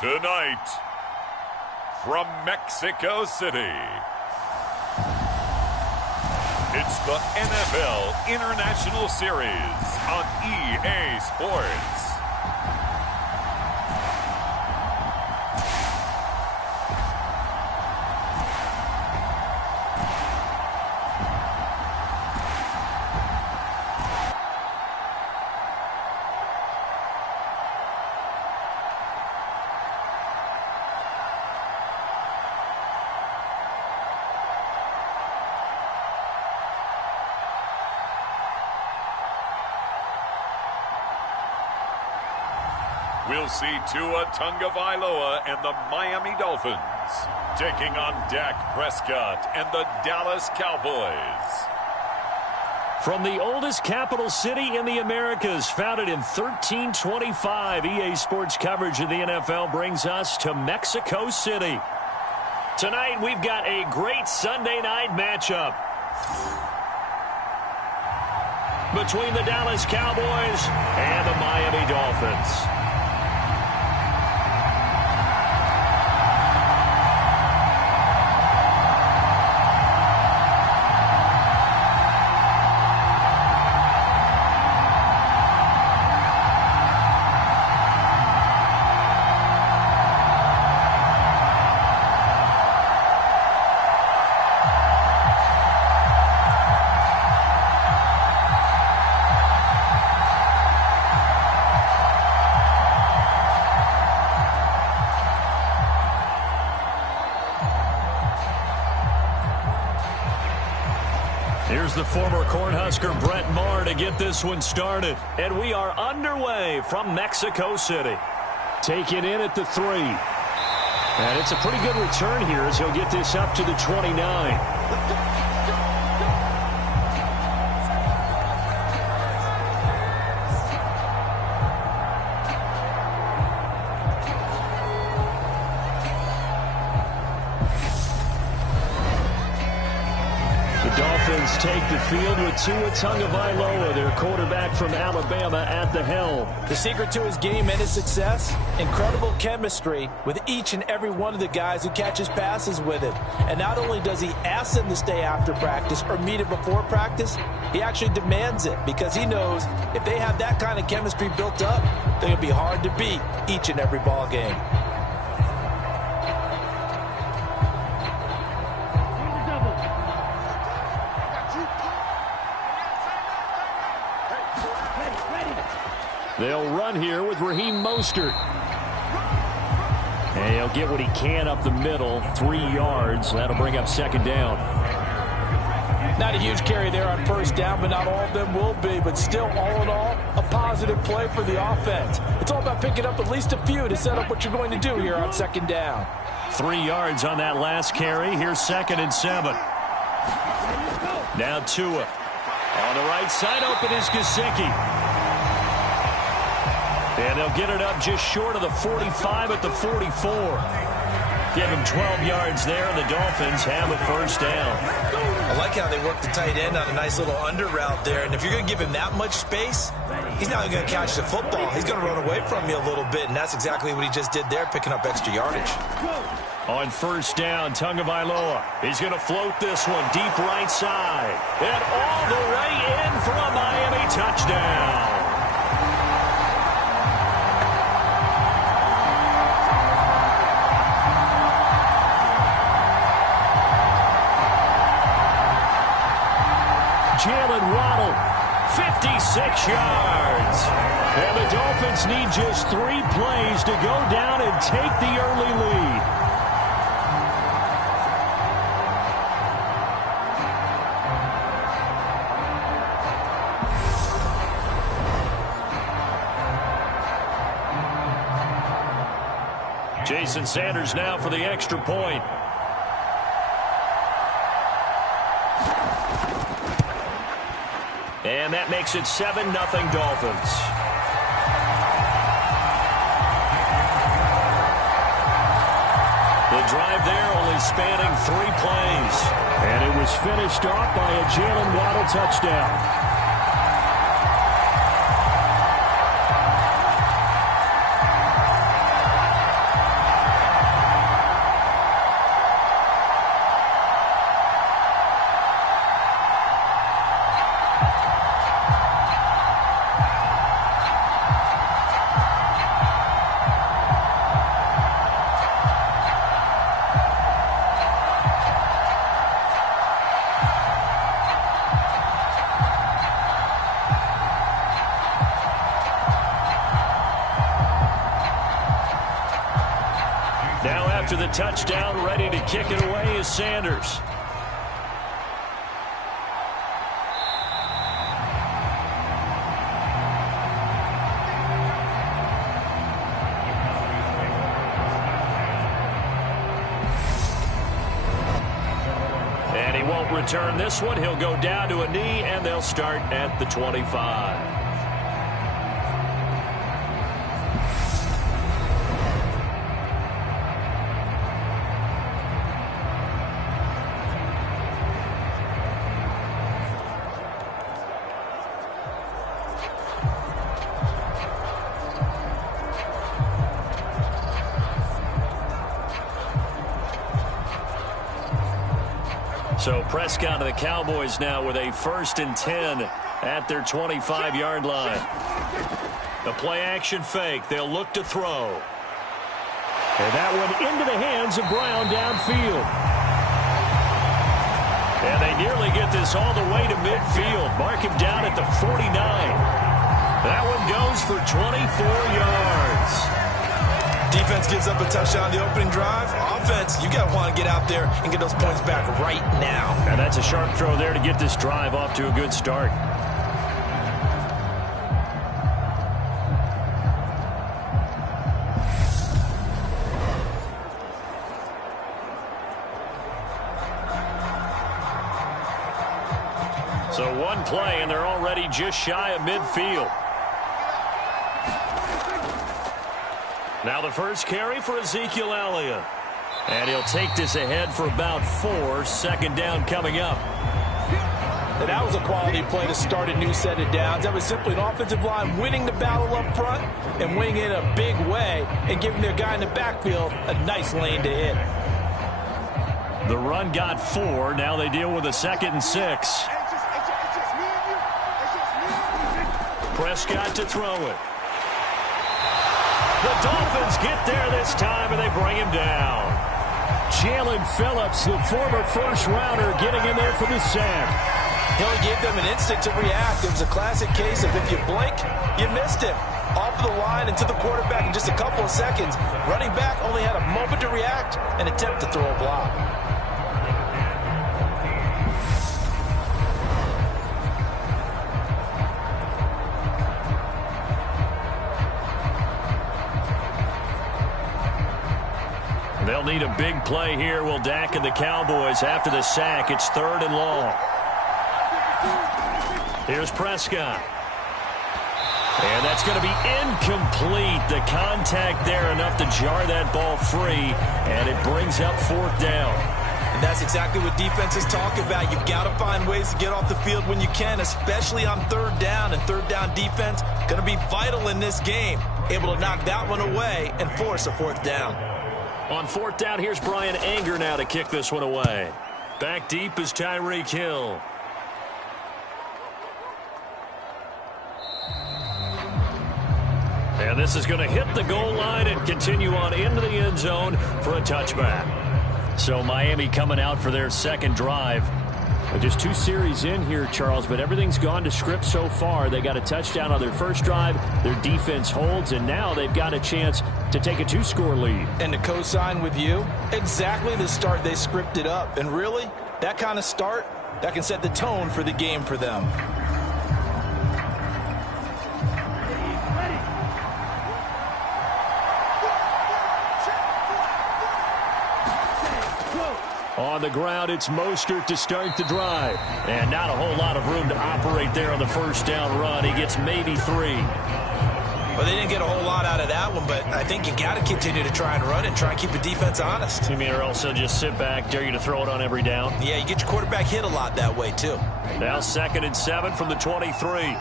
Tonight, from Mexico City, it's the NFL International Series on EA Sports. We'll see Tua Tagovailoa and the Miami Dolphins taking on Dak Prescott and the Dallas Cowboys. From the oldest capital city in the Americas, founded in 1325, EA Sports coverage of the NFL brings us to Mexico City. Tonight, we've got a great Sunday night matchup between the Dallas Cowboys and the Miami Dolphins. Here's the former Cornhusker Brett Maher to get this one started. And we are underway from Mexico City. Taken in at the 3. And it's a pretty good return here as he'll get this up to the 29. Dolphins take the field with Tua Tagovailoa, their quarterback from Alabama, at the helm. The secret to his game and his success, incredible chemistry with each and every one of the guys who catches passes with him. And not only does he ask them to stay after practice or meet it before practice, he actually demands it because he knows if they have that kind of chemistry built up, they're going to be hard to beat each and every ball game. They'll run here with Raheem Mostert. And he'll get what he can up the middle, 3 yards. That'll bring up second down. Not a huge carry there on first down, but not all of them will be. But still, all in all, a positive play for the offense. It's all about picking up at least a few to set up what you're going to do here on second down. 3 yards on that last carry. Here's 2nd and 7. Now Tua. On the right side, open is Gesicki. And they'll get it up just short of the 45 at the 44. Give him 12 yards there, and the Dolphins have a first down. I like how they work the tight end on a nice little under route there. And if you're going to give him that much space, he's not going to catch the football. He's going to run away from you a little bit, and that's exactly what he just did there, picking up extra yardage. On first down, Tagovailoa. He's going to float this one deep right side. And all the way in for a Miami touchdown. Jalen Waddle, 56 yards. And the Dolphins need just 3 plays to go down and take the early lead. Jason Sanders now for the extra point. And that makes it 7-0 Dolphins. The drive there only spanning 3 plays. And it was finished off by a Jalen Waddle touchdown. after the touchdown. Ready to kick it away is Sanders. And he won't return this one. He'll go down to a knee, and they'll start at the 25. So Prescott of the Cowboys now with a 1st and 10 at their 25-yard line. The play-action fake. They'll look to throw. And that one into the hands of Brown downfield. And they nearly get this all the way to midfield. Mark him down at the 49. That one goes for 24 yards. Defense gives up a touchdown the opening drive. Offense, you got to want to get out there and get those points back right now. And that's a sharp throw there to get this drive off to a good start. So one play, and they're already just shy of midfield. Now the first carry for Ezekiel Elliott. And he'll take this ahead for about 4. 2nd down coming up. And that was a quality play to start a new set of downs. That was simply an offensive line winning the battle up front and winning it in a big way and giving their guy in the backfield a nice lane to hit. The run got 4. Now they deal with a 2nd and 6. Prescott to throw it. The Dolphins get there this time, and they bring him down. Jalen Phillips, the former first-rounder, getting in there for the sack. He gave them an instinct to react. It was a classic case of if you blink, you missed him. Off the line and to the quarterback in just a couple of seconds. Running back only had a moment to react and attempt to throw a block. They'll need a big play here. Will Dak and the Cowboys after the sack. It's 3rd and long. Here's Prescott. And that's going to be incomplete. The contact there enough to jar that ball free. And it brings up 4th down. And that's exactly what defenses talk about. You've got to find ways to get off the field when you can, especially on 3rd down. And 3rd down defense going to be vital in this game. Able to knock that one away and force a 4th down. On 4th down, here's Brian Anger now to kick this one away. Back deep is Tyreek Hill. And this is going to hit the goal line and continue on into the end zone for a touchback. So Miami coming out for their 2nd drive. Just 2 series in here, Charles, but everything's gone to script so far. They got a touchdown on their first drive. Their defense holds, and now they've got a chance to take a 2-score lead. And to co-sign with you, exactly the start they scripted up. And really, that kind of start, that can set the tone for the game for them. On the ground, it's Mostert to start the drive. And not a whole lot of room to operate there on the first down run. He gets maybe 3. Well, they didn't get a whole lot out of that one, but I think you got to continue to try and run and try and keep the defense honest. You mean or else they'll just sit back, dare you to throw it on every down? Yeah, you get your quarterback hit a lot that way, too. Now 2nd and 7 from the 23.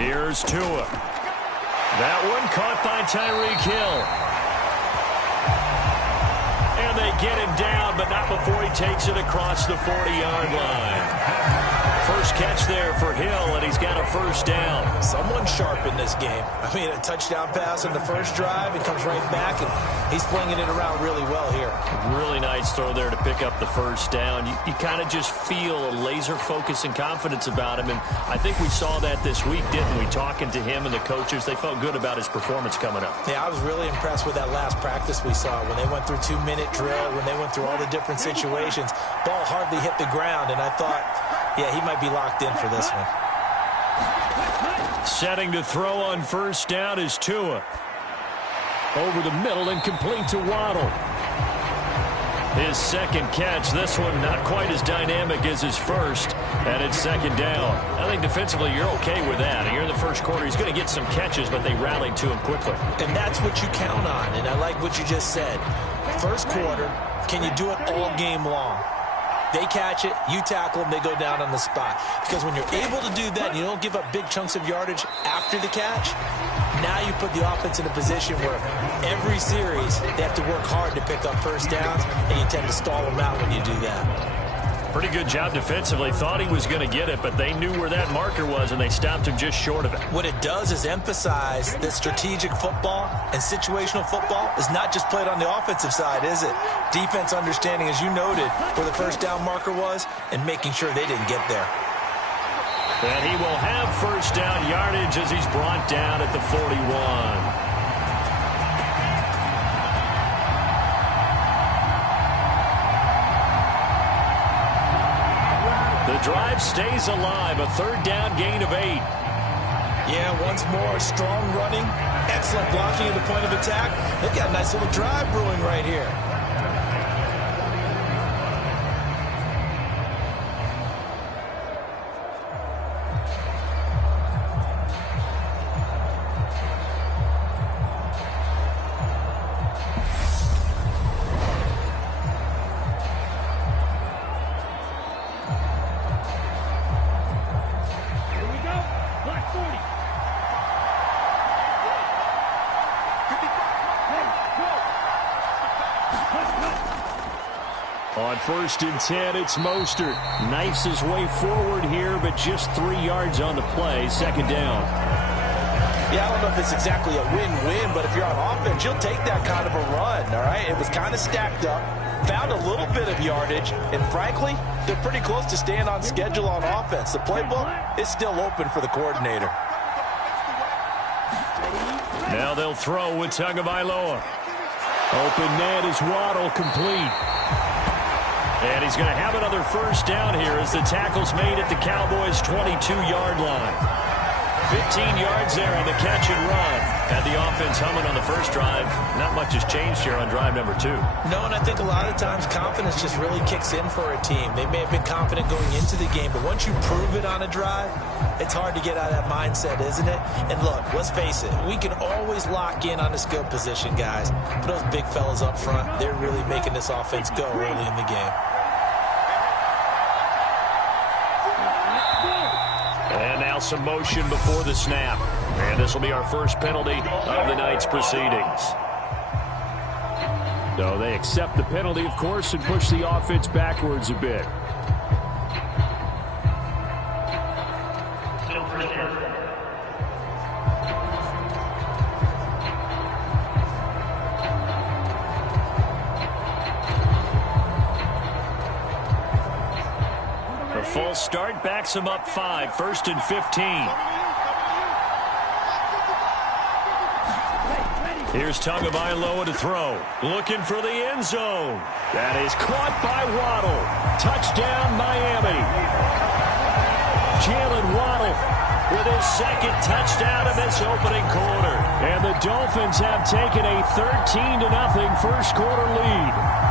Here's Tua. That one caught by Tyreek Hill. And they get him down, but not before he takes it across the 40-yard line. First catch there for Hill, and he's got a first down. Someone sharp in this game. I mean, a touchdown pass on the first drive. It comes right back, and he's flinging it around really well here. Really nice throw there to pick up the first down. You kind of just feel a laser focus and confidence about him, and I think we saw that this week, didn't we? Talking to him and the coaches, they felt good about his performance coming up. Yeah, I was really impressed with that last practice we saw when they went through 2-minute drill, when they went through all the different situations. Ball hardly hit the ground, and I thought, yeah, he might be locked in for this one. Setting to throw on first down is Tua. Over the middle and complete to Waddle. His second catch, this one not quite as dynamic as his first, and it's second down. I think defensively you're okay with that. Here in the first quarter, he's going to get some catches, but they rallied to him quickly. And that's what you count on, and I like what you just said. First quarter, can you do it all game long? They catch it, you tackle them, they go down on the spot. Because when you're able to do that and you don't give up big chunks of yardage after the catch, now you put the offense in a position where every series they have to work hard to pick up first downs, and you tend to stall them out when you do that. Pretty good job defensively. Thought he was going to get it, but they knew where that marker was, and they stopped him just short of it. What it does is emphasize that strategic football and situational football is not just played on the offensive side, is it? Defense understanding, as you noted, where the first down marker was and making sure they didn't get there. And he will have first down yardage as he's brought down at the 41. The drive stays alive, a third down gain of 8. Yeah, once more, strong running, excellent blocking at the point of attack. They've got a nice little drive brewing right here. On 1st and 10, it's Mostert. Knifes his way forward here, but just 3 yards on the play. Second down. Yeah, I don't know if it's exactly a win-win, but if you're on offense, you'll take that kind of a run, all right? It was kind of stacked up, found a little bit of yardage, and frankly, they're pretty close to staying on schedule on offense. The playbook is still open for the coordinator. Now they'll throw with Tagovailoa. Open net is Waddle, complete. And he's going to have another first down here as the tackle's made at the Cowboys' 22-yard line. 15 yards there on the catch and run. Had the offense humming on the first drive. Not much has changed here on drive number 2. No, and I think a lot of times confidence just really kicks in for a team. They may have been confident going into the game, but once you prove it on a drive, it's hard to get out of that mindset, isn't it? And look, let's face it, we can always lock in on the skill position, guys. But those big fellas up front, they're really making this offense go early in the game. And now some motion before the snap. And this will be our first penalty of the night's proceedings. So they accept the penalty, of course, and push the offense backwards a bit. Full start backs him up 5. 1st and 15. Here's Tagovailoa to throw. Looking for the end zone. That is caught by Waddle. Touchdown, Miami. Jalen Waddle with his second touchdown in this opening quarter. And the Dolphins have taken a 13-0 first quarter lead.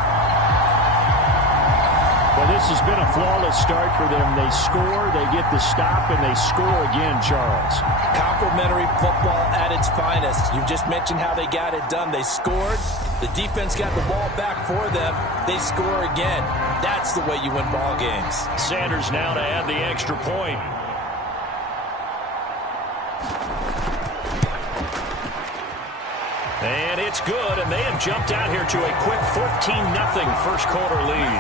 Well, this has been a flawless start for them. They score, they get the stop, and they score again, Charles. Complimentary football at its finest. You just mentioned how they got it done. They scored. The defense got the ball back for them. They score again. That's the way you win ball games. Sanders now to add the extra point. And it's good, and they have jumped out here to a quick 14-0 first quarter lead.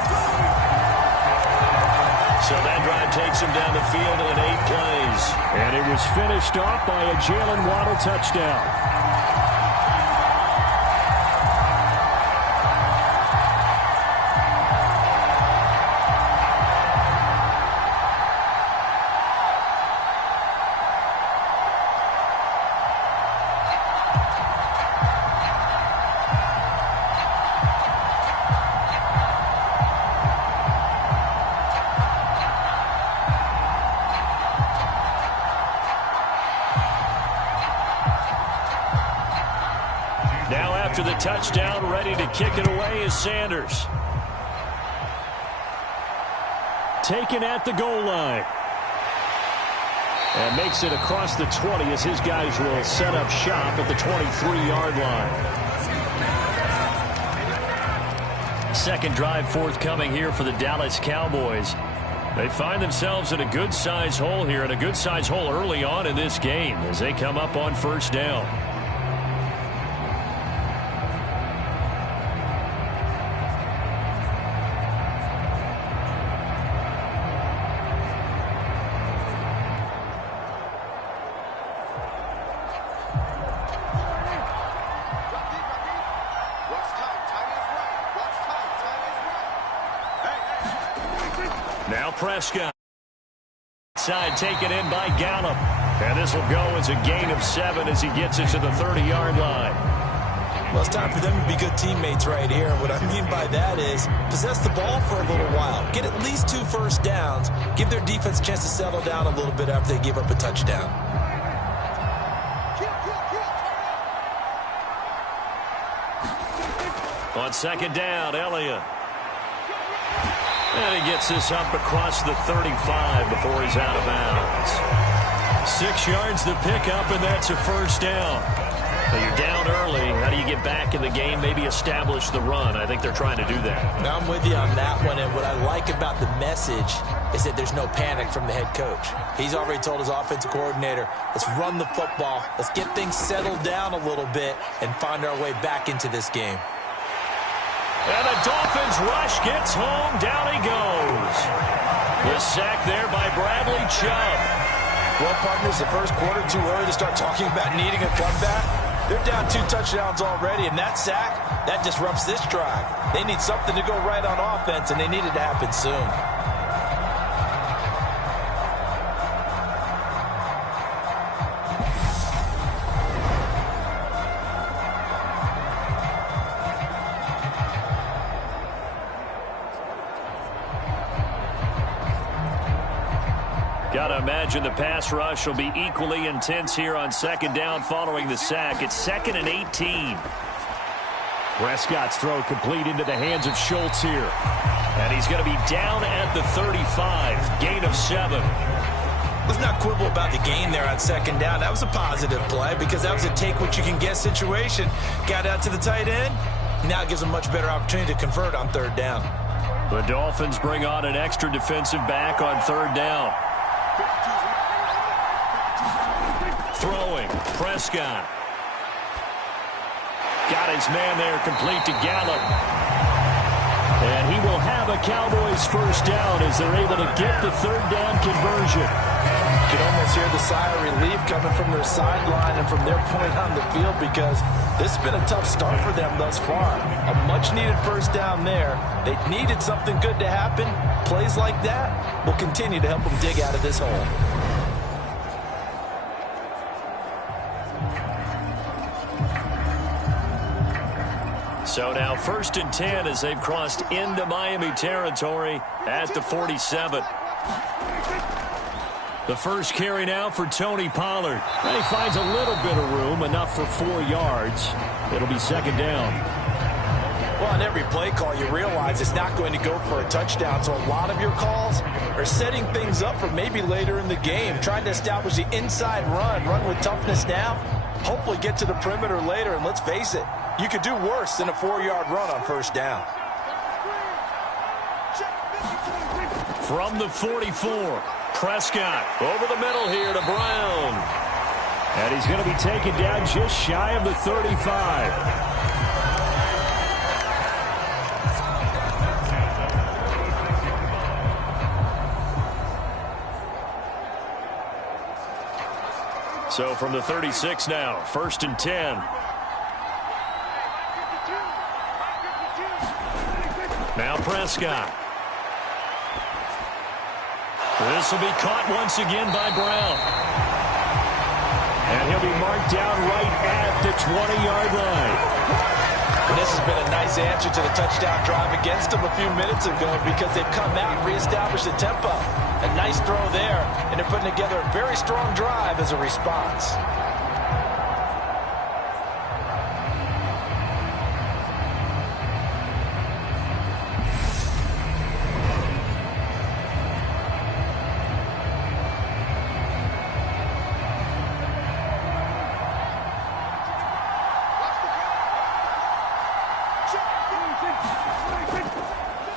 So that drive takes him down the field in 8 plays. And it was finished off by a Jalen Waddle touchdown. Now after the touchdown, ready to kick it away is Sanders. Taken at the goal line. And makes it across the 20 as his guys will set up shop at the 23-yard line. Second drive forthcoming here for the Dallas Cowboys. They find themselves in a good-sized hole here, and a good-sized hole early on in this game as they come up on first down. Now Prescott. Side taken in by Gallup. And this will go as a gain of 7 as he gets it to the 30-yard line. Well, it's time for them to be good teammates right here. And what I mean by that is possess the ball for a little while. Get at least 2 first downs. Give their defense a chance to settle down a little bit after they give up a touchdown. On second down, Elliott. And he gets this up across the 35 before he's out of bounds. 6 yards the pickup, and that's a first down. Now you're down early. How do you get back in the game, maybe establish the run? I think they're trying to do that. Now I'm with you on that one, and what I like about the message is that there's no panic from the head coach. He's already told his offensive coordinator, let's run the football, let's get things settled down a little bit and find our way back into this game. And the Dolphins rush gets home. Down he goes. The sack there by Bradley Chubb. Well, partners, the first quarter too early to start talking about needing a comeback. They're down 2 touchdowns already, and that sack, that disrupts this drive. They need something to go right on offense, and they need it to happen soon. Got to imagine the pass rush will be equally intense here on second down following the sack. It's 2nd and 18. Prescott's throw complete into the hands of Schultz here. And he's going to be down at the 35. Gain of 7. Let's not quibble about the gain there on second down. That was a positive play because that was a take-what-you-can-get situation. Got out to the tight end. Now it gives a much better opportunity to convert on third down. The Dolphins bring on an extra defensive back on third down. Throwing, Prescott. Got his man there, complete to Gallup. And he will have a Cowboys first down as they're able to get the third down conversion. You can almost hear the sigh of relief coming from their sideline and from their point on the field because this has been a tough start for them thus far. A much-needed first down there. They needed something good to happen. Plays like that will continue to help them dig out of this hole. So now 1st and 10 as they've crossed into Miami territory at the 47. The first carry now for Tony Pollard. And he finds a little bit of room, enough for 4 yards. It'll be second down. Well, on every play call, you realize it's not going to go for a touchdown. So a lot of your calls are setting things up for maybe later in the game, trying to establish the inside run with toughness now. Hopefully get to the perimeter later, and let's face it, you could do worse than a 4-yard run on first down. From the 44, Prescott over the middle here to Brown. And he's going to be taken down just shy of the 35. So from the 36 now, 1st and 10. Now Prescott. This will be caught once again by Brown. And he'll be marked down right at the 20-yard line. And this has been a nice answer to the touchdown drive against them a few minutes ago because they've come out and reestablished the tempo. A nice throw there, and they're putting together a very strong drive as a response.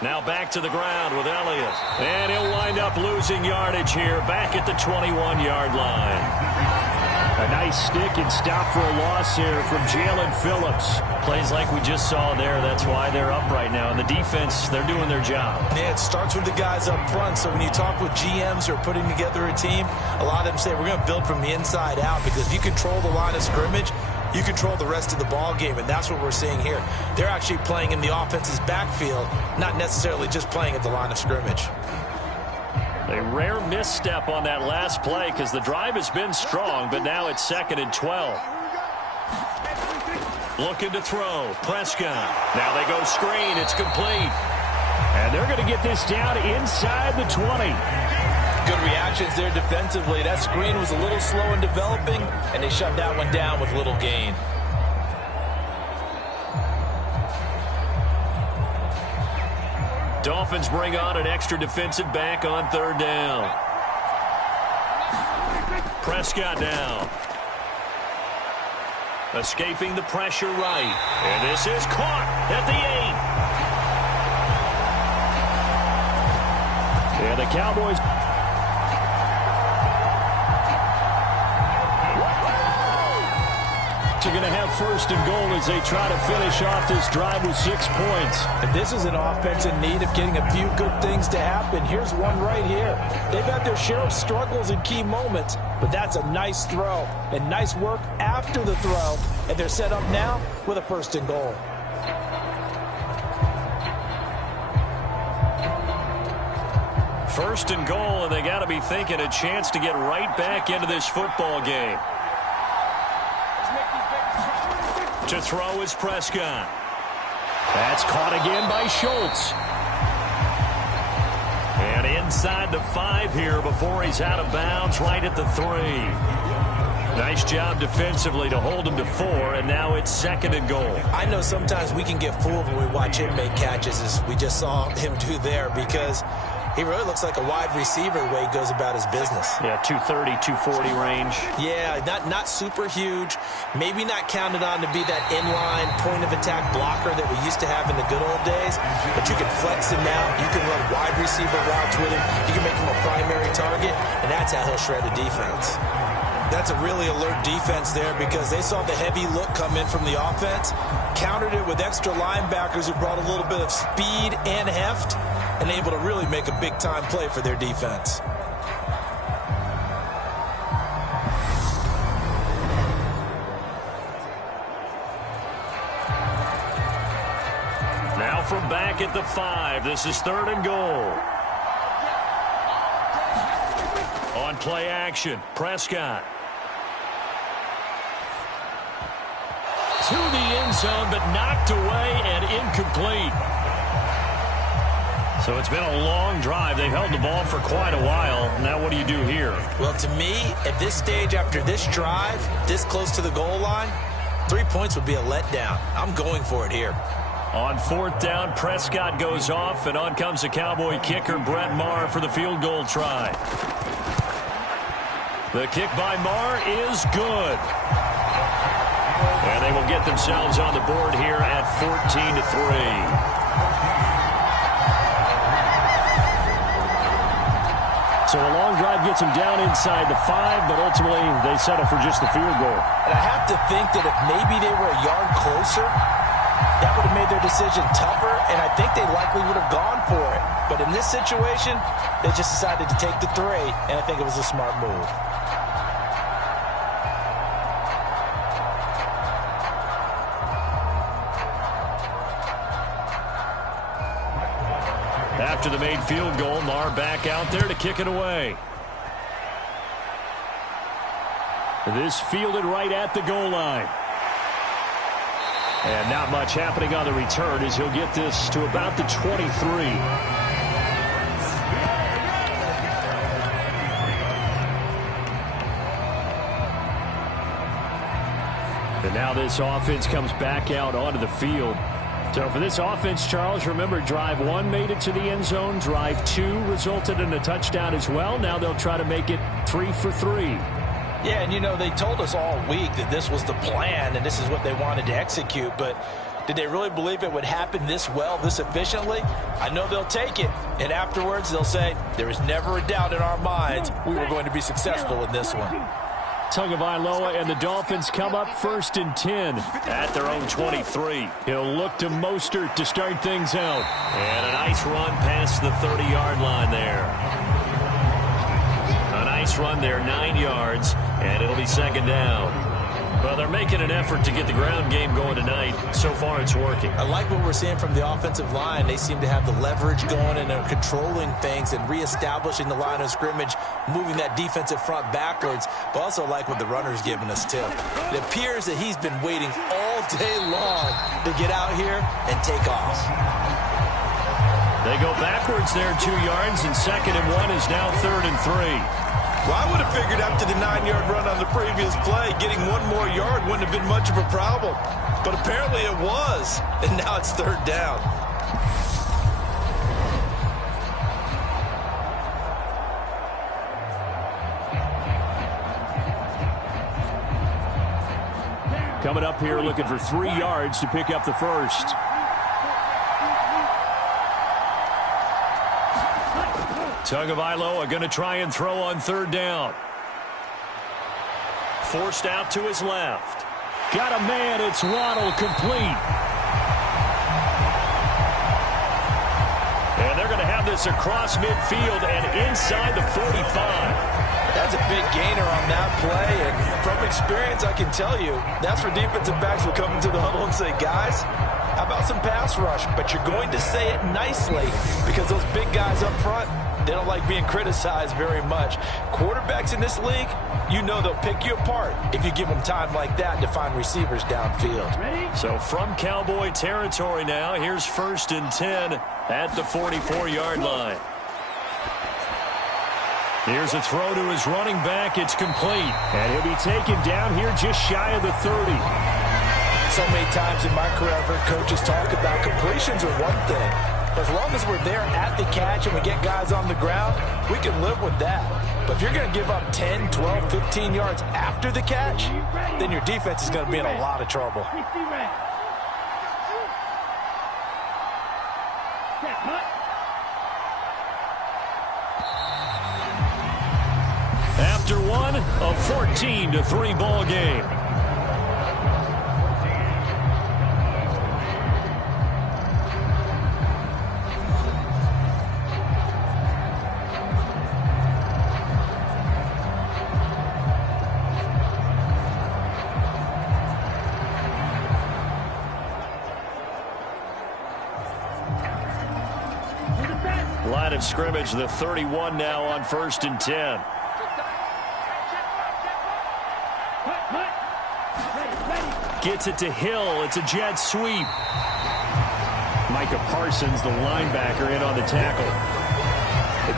Now back to the ground with Elliott. And he'll wind up losing yardage here back at the 21-yard line. A nice stick and stop for a loss here from Jalen Phillips. Plays like we just saw there. That's why they're up right now. And the defense, they're doing their job. Yeah, it starts with the guys up front. So when you talk with GMs who are putting together a team, a lot of them say we're going to build from the inside out because if you control the line of scrimmage, you control the rest of the ball game, and that's what we're seeing here. They're actually playing in the offense's backfield, not necessarily just playing at the line of scrimmage. A rare misstep on that last play because the drive has been strong, but now it's 2nd and 12. Looking to throw. Prescott. Now they go screen. It's complete. And they're going to get this down inside the 20. Good reactions there defensively. That screen was a little slow in developing, and they shut that one down with little gain. Dolphins bring on an extra defensive back on 3rd down. Prescott now. Escaping the pressure right. And this is caught at the 8. And the Cowboys... are going to have 1st and goal as they try to finish off this drive with 6 points. And this is an offense in need of getting a few good things to happen. Here's one right here. They've had their share of struggles in key moments, but that's a nice throw and nice work after the throw. And they're set up now with a 1st and goal. First and goal, and they got to be thinking a chance to get right back into this football game. To throw is Prescott. That's caught again by Schultz. And inside the 5 here before he's out of bounds right at the 3. Nice job defensively to hold him to 4, and now it's 2nd and goal. I know sometimes we can get fooled when we watch him make catches, as we just saw him do there, because he really looks like a wide receiver the way he goes about his business. Yeah, 230, 240 range. Yeah, not super huge. Maybe not counted on to be that inline point-of-attack blocker that we used to have in the good old days. But you can flex him out. You can run wide receiver routes with him. You can make him a primary target, and that's how he'll shred a defense. That's a really alert defense there because they saw the heavy look come in from the offense, countered it with extra linebackers who brought a little bit of speed and heft, and able to really make a big-time play for their defense. Now from back at the 5, this is 3rd and goal. On play action, Prescott. To the end zone, but knocked away and incomplete. So it's been a long drive. They've held the ball for quite a while. Now what do you do here? Well, to me, at this stage, after this drive, this close to the goal line, 3 points would be a letdown. I'm going for it here. On 4th down, Prescott goes off, and on comes the Cowboy kicker, Brett Maher, for the field goal try. The kick by Maher is good. And they will get themselves on the board here at 14-3. So a long drive gets them down inside the 5, but ultimately they settle for just the field goal. And I have to think that if maybe they were a yard closer, that would have made their decision tougher, and I think they likely would have gone for it. But in this situation, they just decided to take the 3, and I think it was a smart move. After the made field goal, Marr back out there to kick it away. This fielded right at the goal line. And not much happening on the return as he'll get this to about the 23. And now this offense comes back out onto the field. So for this offense, Charles, remember, drive 1 made it to the end zone. Drive 2 resulted in a touchdown as well. Now they'll try to make it 3 for 3. Yeah, and you know, they told us all week that this was the plan and this is what they wanted to execute, but did they really believe it would happen this well, this efficiently? I know they'll take it, and afterwards they'll say, there was never a doubt in our minds we were going to be successful in this one. Tagovailoa and the Dolphins come up 1st and 10 at their own 23. He'll look to Mostert to start things out. And a nice run past the 30-yard line there. A nice run there, 9 yards, and it'll be 2nd down. Well, they're making an effort to get the ground game going tonight. So far, it's working. I like what we're seeing from the offensive line. They seem to have the leverage going and are controlling things and reestablishing the line of scrimmage, moving that defensive front backwards. But also like what the runner's giving us, too. It appears that he's been waiting all day long to get out here and take off. They go backwards there 2 yards, and 2nd and 1 is now 3rd and 3. Well, I would have figured after the 9-yard run on the previous play, getting 1 more yard wouldn't have been much of a problem. But apparently it was, and now it's 3rd down. Coming up here looking for 3 yards to pick up the first. Tagovailoa going to try and throw on 3rd down. Forced out to his left. Got a man. It's Waddle, complete. And they're going to have this across midfield and inside the 45. That's a big gainer on that play, and from experience, I can tell you, that's where defensive backs will come into the huddle and say, guys, how about some pass rush? But you're going to say it nicely because those big guys up front, they don't like being criticized very much. Quarterbacks in this league, you know they'll pick you apart if you give them time like that to find receivers downfield. So from Cowboy territory now, here's 1st and 10 at the 44-yard line. Here's a throw to his running back. It's complete. And he'll be taken down here just shy of the 30. So many times in my career, I've heard coaches talk about completions are one thing. But as long as we're there at the catch and we get guys on the ground, we can live with that. But if you're going to give up 10, 12, 15 yards after the catch, then your defense is going to be in a lot of trouble. After one, a 14-3 ball game. Line of scrimmage, the 31 now on 1st and 10. Gets it to Hill. It's a jet sweep. Micah Parsons, the linebacker, in on the tackle.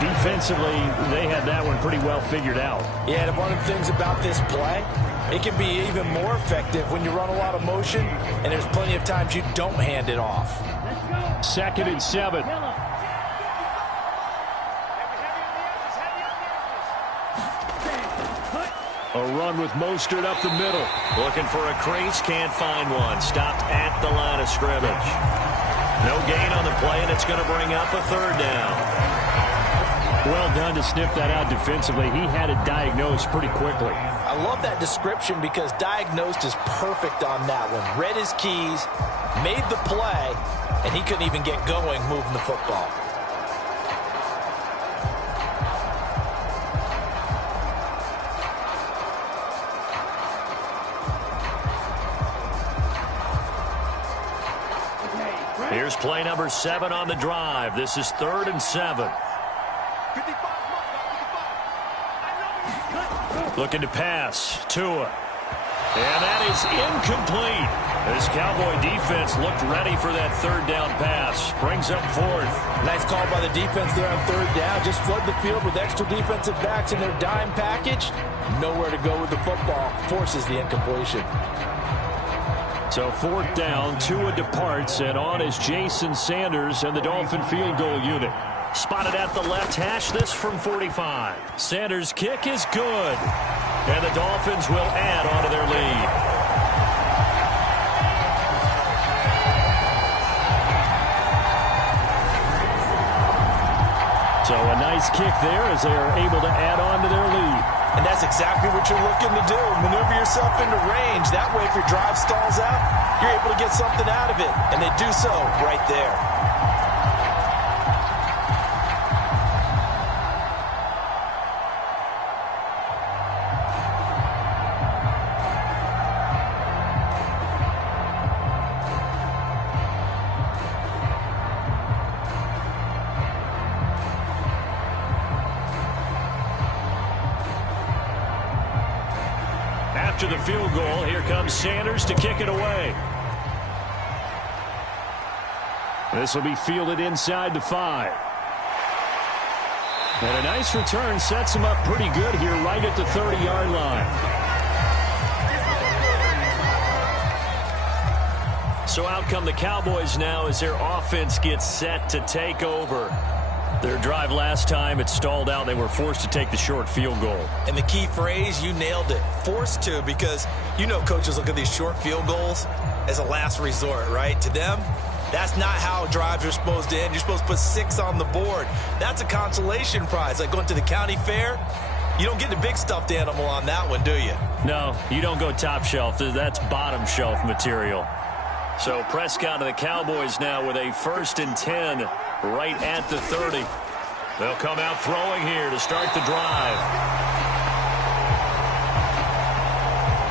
Defensively, they had that one pretty well figured out. Yeah, and one of the things about this play, it can be even more effective when you run a lot of motion, and there's plenty of times you don't hand it off. 2nd and 7. A run with Mostert up the middle. Looking for a crease, can't find one. Stopped at the line of scrimmage. No gain on the play, and it's going to bring up a 3rd down. Well done to sniff that out defensively. He had it diagnosed pretty quickly. I love that description because diagnosed is perfect on that one. Read his keys, made the play, and he couldn't even get going moving the football. Here's play number 7 on the drive. This is 3rd and 7. Looking to pass. Tua. And that is incomplete. This Cowboy defense looked ready for that 3rd down pass. Brings up 4th. Nice call by the defense there on 3rd down. Just flood the field with extra defensive backs in their dime package. Nowhere to go with the football. Forces the incompletion. So 4th down, Tua departs, and on is Jason Sanders and the Dolphin field goal unit. Spotted at the left hash, this from 45. Sanders' kick is good. And the Dolphins will add on to their lead. So a nice kick there as they are able to add on to their lead. And that's exactly what you're looking to do. Maneuver yourself into range. That way, if your drive stalls out, you're able to get something out of it. And they do so right there. After the field goal, here comes Sanders to kick it away. This will be fielded inside the 5. And a nice return sets him up pretty good here right at the 30-yard line. So out come the Cowboys now as their offense gets set to take over. Their drive last time, it stalled out. They were forced to take the short field goal. And the key phrase, you nailed it, forced to, because you know coaches look at these short field goals as a last resort, right? To them, that's not how drives are supposed to end. You're supposed to put 6 on the board. That's a consolation prize. Like going to the county fair, you don't get the big stuffed animal on that one, do you? No, you don't go top shelf. That's bottom shelf material. So Prescott and the Cowboys now with a 1st and 10 right at the 30. They'll come out throwing here to start the drive.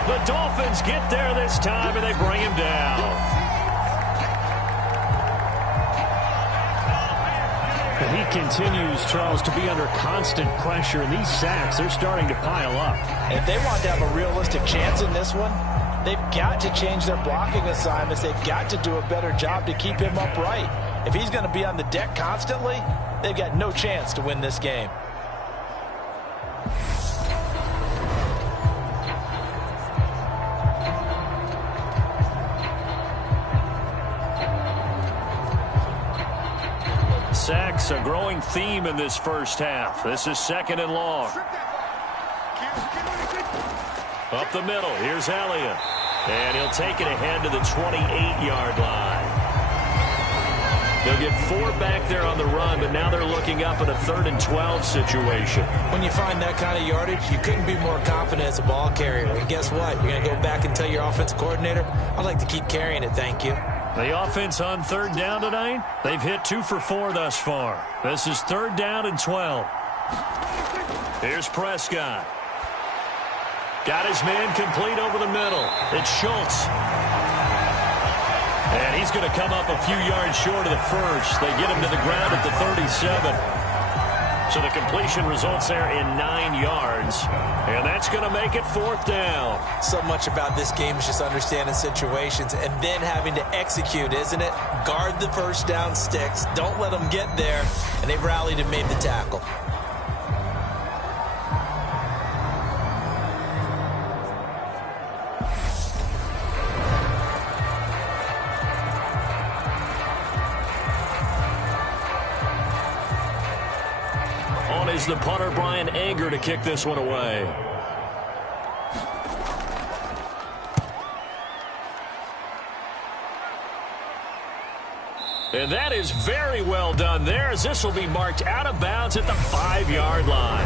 The Dolphins get there this time, and they bring him down. He continues, Charles, to be under constant pressure, and these sacks, they're starting to pile up. And if they want to have a realistic chance in this one, they've got to change their blocking assignments. They've got to do a better job to keep him upright. If he's going to be on the deck constantly, they've got no chance to win this game. Sacks, a growing theme in this first half. This is 2nd and long. Up the middle, here's Elliott. And he'll take it ahead to the 28-yard line. They'll get 4 back there on the run, but now they're looking up at a 3rd and 12 situation. When you find that kind of yardage, you couldn't be more confident as a ball carrier. And guess what? You're going to go back and tell your offensive coordinator, I'd like to keep carrying it, thank you. The offense on 3rd down tonight, they've hit 2 for 4 thus far. This is 3rd down and 12. Here's Prescott. Got his man complete over the middle. It's Schultz. And he's going to come up a few yards short of the first. They get him to the ground at the 37. So the completion results there in 9 yards. And that's going to make it 4th down. So much about this game is just understanding situations and then having to execute, isn't it? Guard the first down sticks. Don't let them get there. And they've rallied and made the tackle. Is the punter Brian Anger to kick this one away. And that is very well done there, as this will be marked out of bounds at the 5-yard line.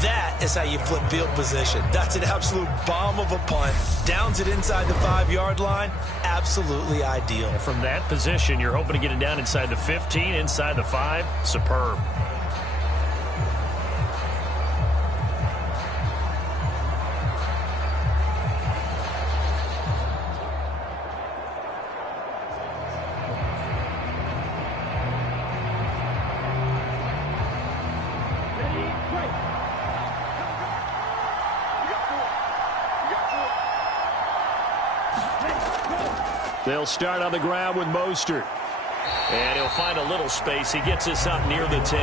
That is how you flip field position. That's an absolute bomb of a punt. Downs it inside the 5-yard line. Absolutely ideal. From that position, you're hoping to get it down inside the 15, inside the 5. Superb. They'll start on the ground with Mostert. And he'll find a little space. He gets us up near the 10.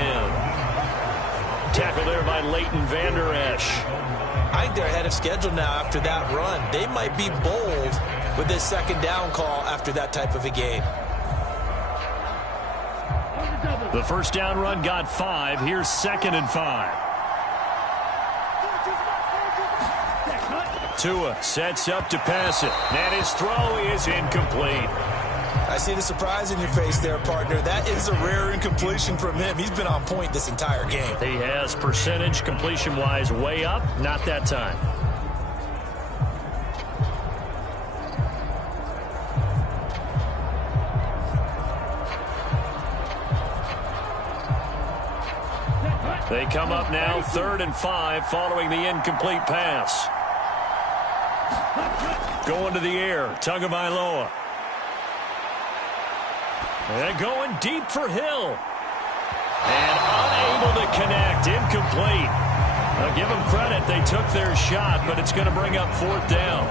Tackled there by Leighton Vander Esch. I think they're ahead of schedule now after that run. They might be bold with this second down call after that type of a game. The first down run got 5. Here's 2nd and 5. Tua sets up to pass it. And his throw is incomplete. I see the surprise in your face there, partner. That is a rare incompletion from him. He's been on point this entire game. He has percentage completion-wise way up. Not that time. They come up now 3rd and 5 following the incomplete pass. Going to the air, Tagovailoa. And going deep for Hill. And unable to connect, incomplete. I'll give them credit, they took their shot, but it's going to bring up 4th down.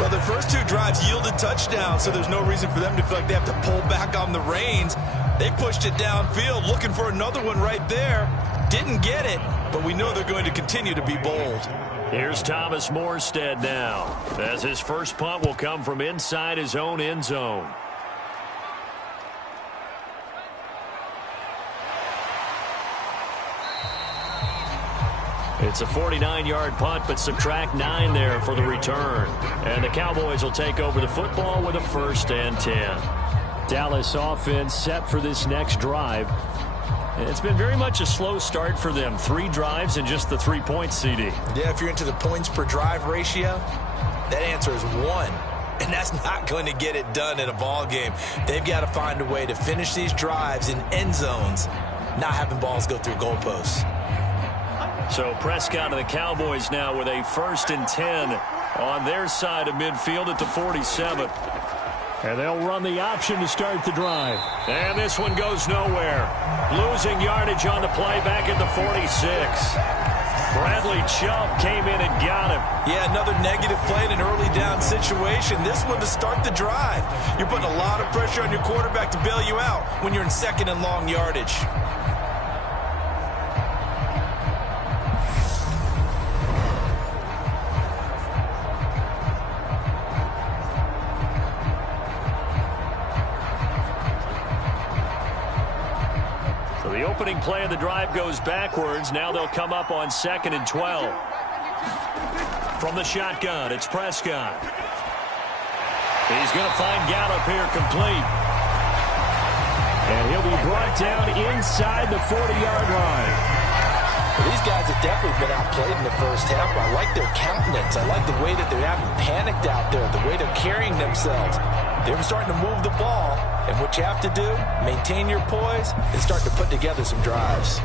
Well, the first 2 drives yielded touchdowns, so there's no reason for them to feel like they have to pull back on the reins. They pushed it downfield, looking for another one right there. Didn't get it, but we know they're going to continue to be bold. Here's Thomas Morstead now, as his first punt will come from inside his own end zone. It's a 49-yard punt, but subtract 9 there for the return. And the Cowboys will take over the football with a 1st and 10. Dallas offense set for this next drive. It's been very much a slow start for them. 3 drives and just the 3 points, CD. Yeah, if you're into the points per drive ratio, that answer is 1. And that's not going to get it done in a ball game. They've got to find a way to finish these drives in end zones, not having balls go through goalposts. So Prescott and the Cowboys now with a 1st and 10 on their side of midfield at the 47. And they'll run the option to start the drive. And this one goes nowhere. Losing yardage on the play back at the 46. Bradley Chubb came in and got him. Yeah, another negative play in an early down situation. This one to start the drive. You're putting a lot of pressure on your quarterback to bail you out when you're in 2nd and long yardage. The opening play of the drive goes backwards. Now they'll come up on 2nd and 12. From the shotgun, it's Prescott. He's going to find Gallup here complete. And he'll be brought down inside the 40-yard line. Well, these guys have definitely been outplayed in the first half. I like their countenance. I like the way that they haven't panicked out there, the way they're carrying themselves. They're starting to move the ball. And what you have to do, maintain your poise and start to put together some drives.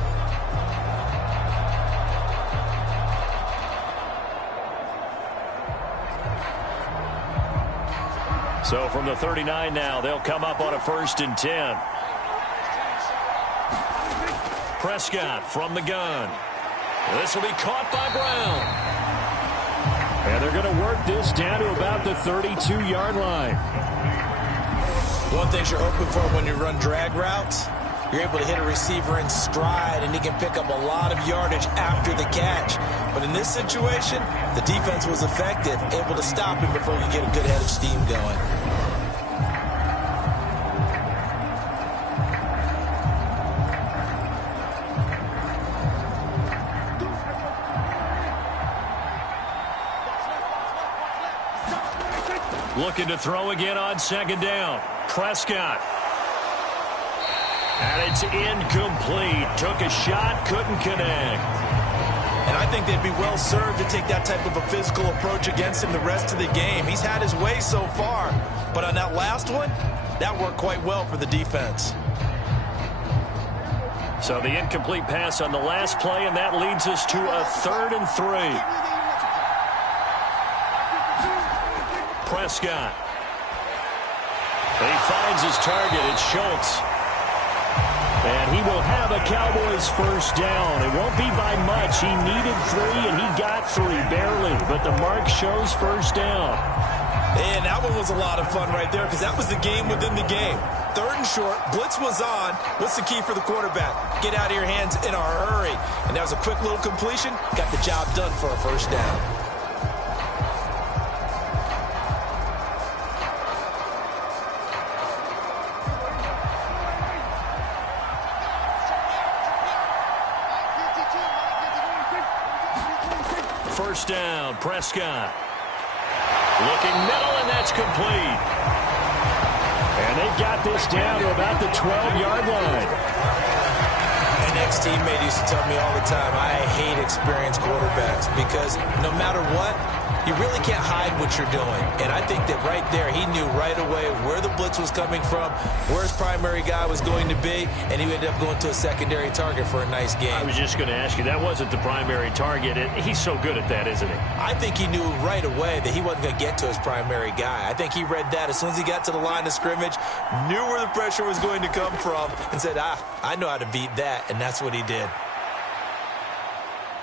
So from the 39 now, they'll come up on a 1st and 10. Prescott from the gun. This will be caught by Brown. And they're going to work this down to about the 32-yard line. One thing you're hoping for when you run drag routes, you're able to hit a receiver in stride, and he can pick up a lot of yardage after the catch. But in this situation, the defense was effective, able to stop him before he get a good head of steam going. Looking to throw again on 2nd down. Prescott. And it's incomplete. Took a shot, couldn't connect. And I think they'd be well served to take that type of a physical approach against him the rest of the game. He's had his way so far, but on that last one, that worked quite well for the defense. So the incomplete pass on the last play, and that leads us to a 3rd and 3. Prescott. He finds his target. It's Schultz. And he will have a Cowboys first down. It won't be by much. He needed 3, and he got 3, barely. But the mark shows first down. And that one was a lot of fun right there because that was the game within the game. 3rd and short, blitz was on. What's the key for the quarterback? Get out of your hands in a hurry. And that was a quick little completion. Got the job done for a first down. First down, Prescott. Looking middle, and that's complete. And they've got this down to about the 12-yard line. An ex-teammate used to tell me all the time, I hate experienced quarterbacks because no matter what, you really can't hide what you're doing. And I think that right there, he knew right away where the blitz was coming from, where his primary guy was going to be, and he ended up going to a secondary target for a nice game. I was just going to ask you, that wasn't the primary target. He's so good at that, isn't he? I think he knew right away that he wasn't going to get to his primary guy. I think he read that as soon as he got to the line of scrimmage, knew where the pressure was going to come from, and said, I know how to beat that, and that's what he did.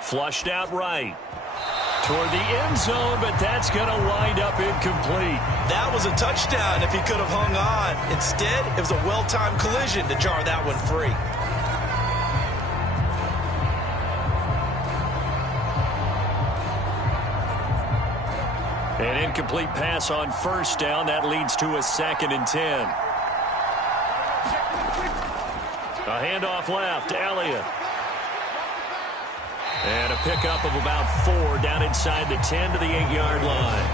Flushed out right. Toward the end zone, but that's going to wind up incomplete. That was a touchdown if he could have hung on. Instead, it was a well-timed collision to jar that one free. An incomplete pass on first down. That leads to a 2nd and 10. A handoff left, Elliott. And a pickup of about 4 down inside the 10 to the 8-yard line.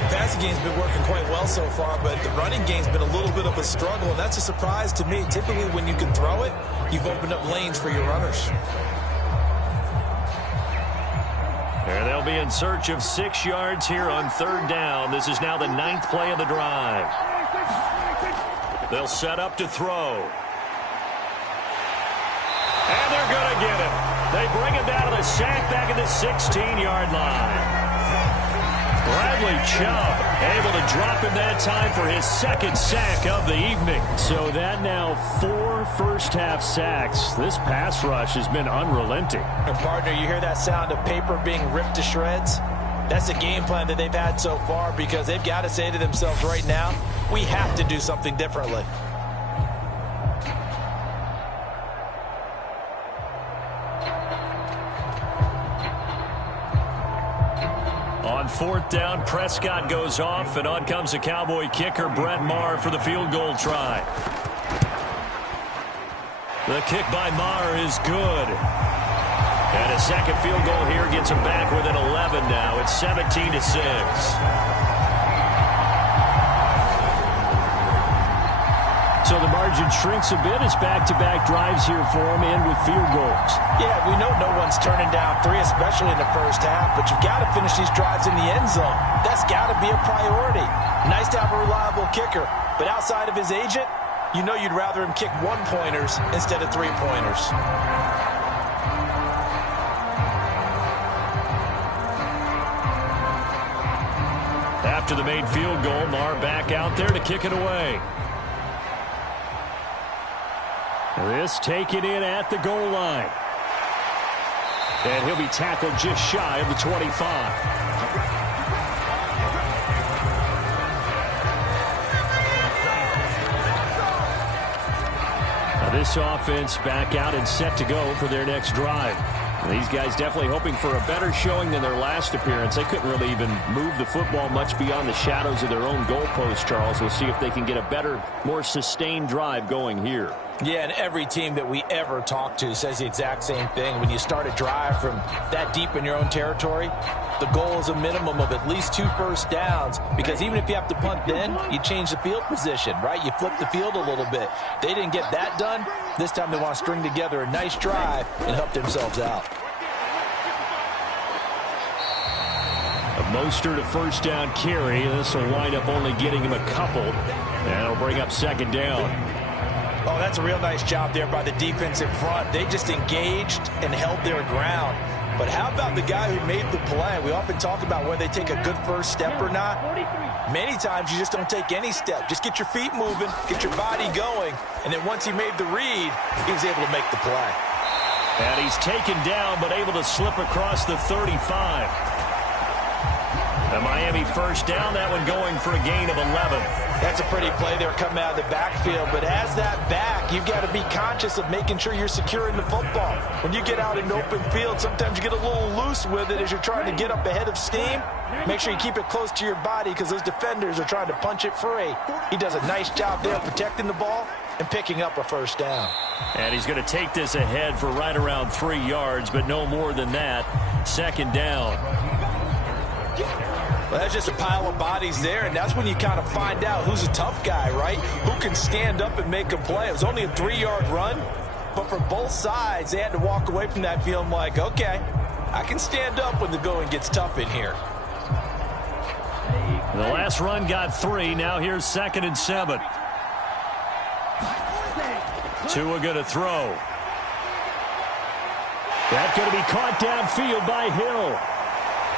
The passing game's been working quite well so far, but the running game's been a little bit of a struggle, and that's a surprise to me. Typically, when you can throw it, you've opened up lanes for your runners. And they'll be in search of 6 yards here on 3rd down. This is now the 9th play of the drive. They'll set up to throw. And they're going to get him. They bring him down to the sack back at the 16-yard line. Bradley Chubb able to drop him that time for his 2nd sack of the evening. So that now 4 first-half sacks. This pass rush has been unrelenting. And partner, you hear that sound of paper being ripped to shreds? That's the game plan that they've had so far because they've got to say to themselves right now, we have to do something differently. On 4th down, Prescott goes off, and on comes the Cowboy kicker, Brett Maher, for the field goal try. The kick by Maher is good. And a 2nd field goal here gets him back within 11 now. It's 17-6. So the margin shrinks a bit as back-to-back drives here for him, and with field goals. Yeah, we know no one's turning down 3, especially in the first half, but you've got to finish these drives in the end zone. That's got to be a priority. Nice to have a reliable kicker, but outside of his agent, you know you'd rather him kick 1-pointers instead of 3-pointers. After the made field goal, Maher back out there to kick it away. This taken in at the goal line. And he'll be tackled just shy of the 25. Now this offense back out and set to go for their next drive. These guys definitely hoping for a better showing than their last appearance. They couldn't really even move the football much beyond the shadows of their own goalpost, Charles. We'll see if they can get a better, more sustained drive going here. Yeah, and every team that we ever talk to says the exact same thing. When you start a drive from that deep in your own territory, the goal is a minimum of at least 2 first downs, because even if you have to punt then, you change the field position, right? You flip the field a little bit. They didn't get that done. This time they want to string together a nice drive and help themselves out. A Mostert to first down carry. This will wind up only getting him a couple, and it'll bring up 2nd down. Oh, that's a real nice job there by the defense in front. They just engaged and held their ground. But how about the guy who made the play? We often talk about whether they take a good first step or not. Many times you just don't take any step. Just get your feet moving, get your body going, and then once he made the read, he was able to make the play. And he's taken down, but able to slip across the 35. The Miami first down, that one going for a gain of 11. That's a pretty play there coming out of the backfield, but as that back, you've got to be conscious of making sure you're securing the football. When you get out in open field, sometimes you get a little loose with it as you're trying to get up ahead of steam. Make sure you keep it close to your body because those defenders are trying to punch it free. He does a nice job there protecting the ball and picking up a first down. And he's going to take this ahead for right around 3 yards, but no more than that. Second down. Well, that's just a pile of bodies there, and that's when you kind of find out who's a tough guy, right? Who can stand up and make a play. It was only a 3-yard run, but for both sides, they had to walk away from that feeling like, okay, I can stand up when the going gets tough in here. The last run got 3. Now here's 2nd and 7. Tua going to throw. That's going to be caught downfield by Hill.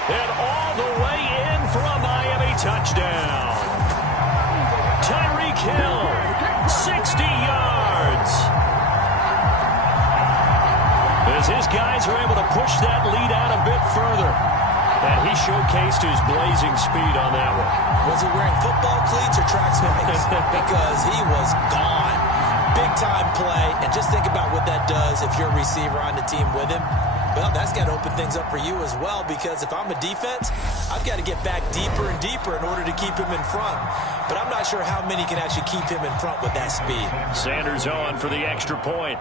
And all the way in for a Miami touchdown. Tyreek Hill, 60 yards. As his guys are able to push that lead out a bit further. And he showcased his blazing speed on that one. Was he wearing football cleats or track spikes? Because he was gone. Big-time play. And just think about what that does if you're a receiver on the team with him. Well, that's got to open things up for you as well, because if I'm a defense, I've got to get back deeper and deeper in order to keep him in front. But I'm not sure how many can actually keep him in front with that speed. Sanders on for the extra point.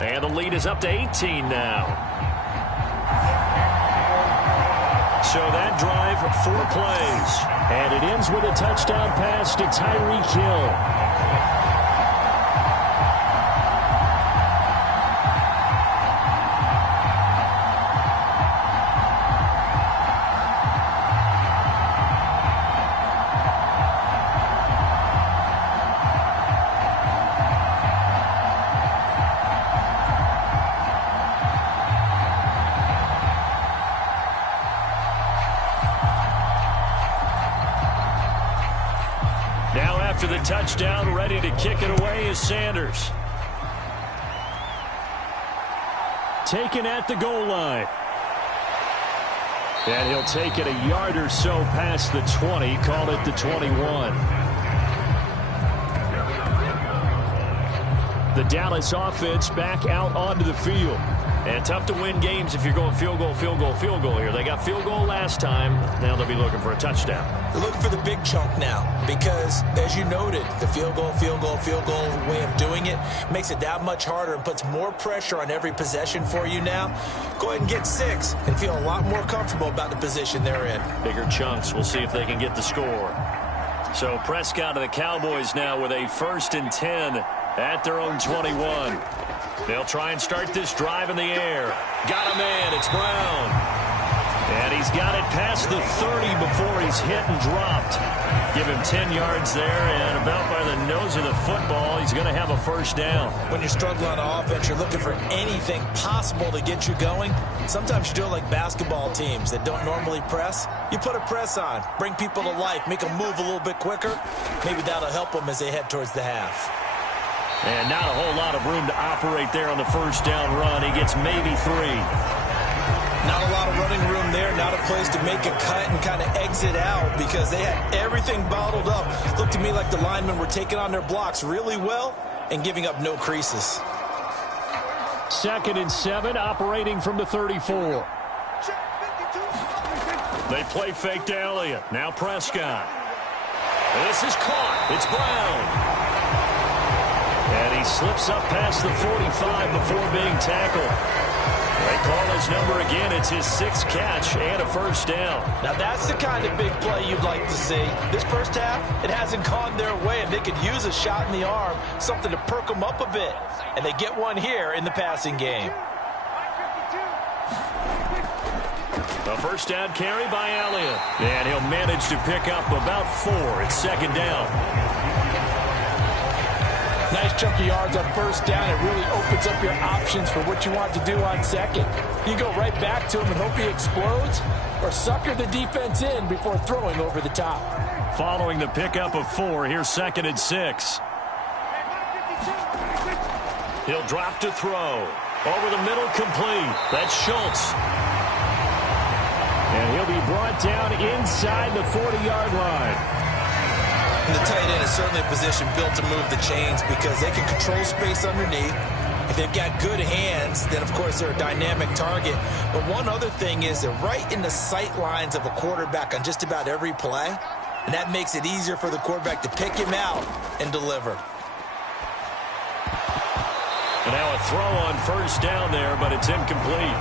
And the lead is up to 18 now. So that drive, 4 plays. And it ends with a touchdown pass to Tyreek Hill. After the touchdown, ready to kick it away is Sanders. Taken at the goal line. And he'll take it a yard or so past the 20, call it the 21. The Dallas offense back out onto the field. And tough to win games if you're going field goal, field goal, field goal here. They got field goal last time. Now they'll be looking for a touchdown. They're looking for the big chunk now because, as you noted, the field goal way of doing it makes it that much harder and puts more pressure on every possession for you now. Go ahead and get 6 and feel a lot more comfortable about the position they're in. Bigger chunks. We'll see if they can get the score. So Prescott of the Cowboys now with a 1st and 10 at their own 21. They'll try and start this drive in the air. Got a man. It's Brown. And he's got it past the 30 before he's hit and dropped. Give him 10 yards there, and about by the nose of the football, he's going to have a first down. When you're struggling on offense, you're looking for anything possible to get you going. Sometimes you do it like basketball teams that don't normally press. You put a press on, bring people to life, make them move a little bit quicker. Maybe that'll help them as they head towards the half. And not a whole lot of room to operate there on the first down run. He gets maybe 3. Not a lot of running room there, not a place to make a cut and kind of exit out because they had everything bottled up. Looked to me like the linemen were taking on their blocks really well and giving up no creases. 2nd and 7, operating from the 34. They play fake to Elliott. Now Prescott. This is caught. It's Brown. And he slips up past the 45 before being tackled. They call his number again. It's his 6th catch and a first down. Now that's the kind of big play you'd like to see. This first half, it hasn't gone their way, and they could use a shot in the arm, something to perk them up a bit. And they get one here in the passing game. A first down carry by Elliott. And he'll manage to pick up about 4. It's 2nd down. Nice nice chunk of yards on first down. It really opens up your options for what you want to do on second. You go right back to him and hope he explodes, or sucker the defense in before throwing over the top. Following the pickup of 4, here's 2nd and 6. He'll drop to throw. Over the middle, complete. That's Schultz. And he'll be brought down inside the 40-yard line. And the tight end is certainly a position built to move the chains because they can control space underneath. If they've got good hands, then, of course, they're a dynamic target. But one other thing is they're right in the sight lines of a quarterback on just about every play. And that makes it easier for the quarterback to pick him out and deliver. And now a throw on first down there, but it's incomplete.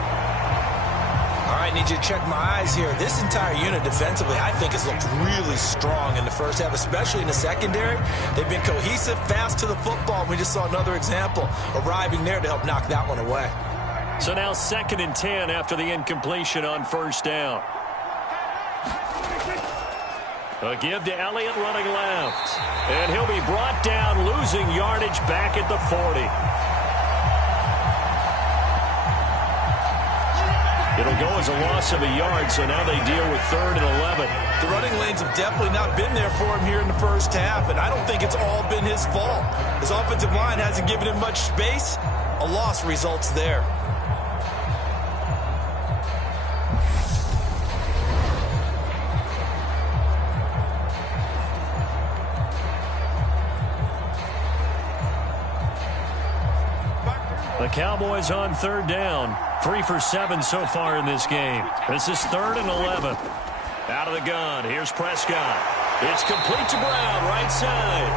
All right, need you to check my eyes here. This entire unit defensively, I think, has looked really strong in the first half, especially in the secondary. They've been cohesive, fast to the football. We just saw another example arriving there to help knock that one away. So now 2nd and 10 after the incompletion on first down. A give to Elliott running left. And he'll be brought down, losing yardage back at the 40. It'll go as a loss of a yard, so now they deal with 3rd and 11. The running lanes have definitely not been there for him here in the first half, and I don't think it's all been his fault. His offensive line hasn't given him much space. A loss results there. The Cowboys on 3rd down. 3 for 7 so far in this game. This is 3rd and 11. Out of the gun. Here's Prescott. It's complete to Brown, right side.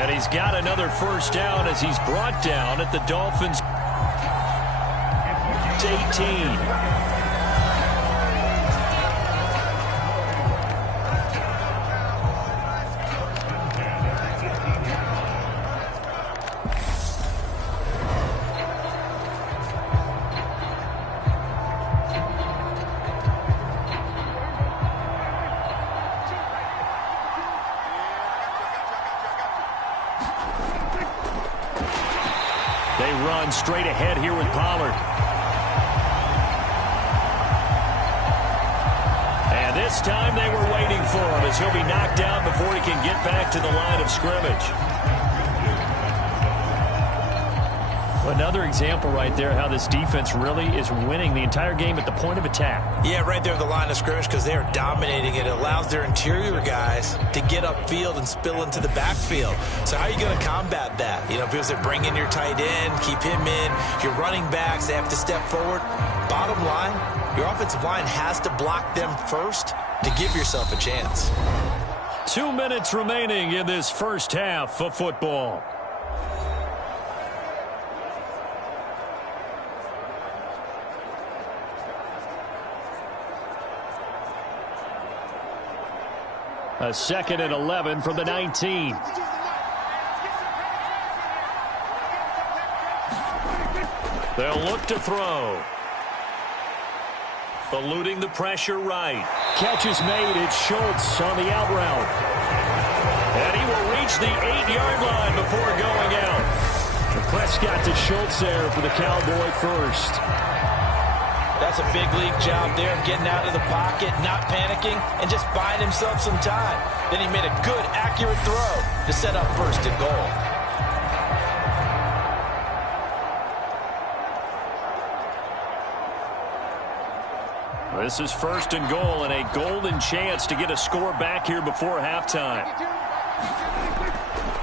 And he's got another first down as he's brought down at the Dolphins' 18. They run straight ahead here with Pollard. And this time they were waiting for him as he'll be knocked down before he can get back to the line of scrimmage. Another example right there how this defense really is winning the entire game at the point of attack. Yeah, right there at the line of scrimmage because they are dominating it. It allows their interior guys to get upfield and spill into the backfield. So how are you going to combat that? You know, people say bring in your tight end, keep him in. Your running backs, they have to step forward. Bottom line, your offensive line has to block them first to give yourself a chance. 2 minutes remaining in this first half of football. A 2nd and 11 from the 19. They'll look to throw. Eluding the pressure right. Catch is made. It's Schultz on the out route. And he will reach the 8-yard line before going out. Prescott to Schultz there for the Cowboy first. That's a big league job there, getting out of the pocket, not panicking, and just buying himself some time. Then he made a good, accurate throw to set up 1st and goal. This is 1st and goal and a golden chance to get a score back here before halftime.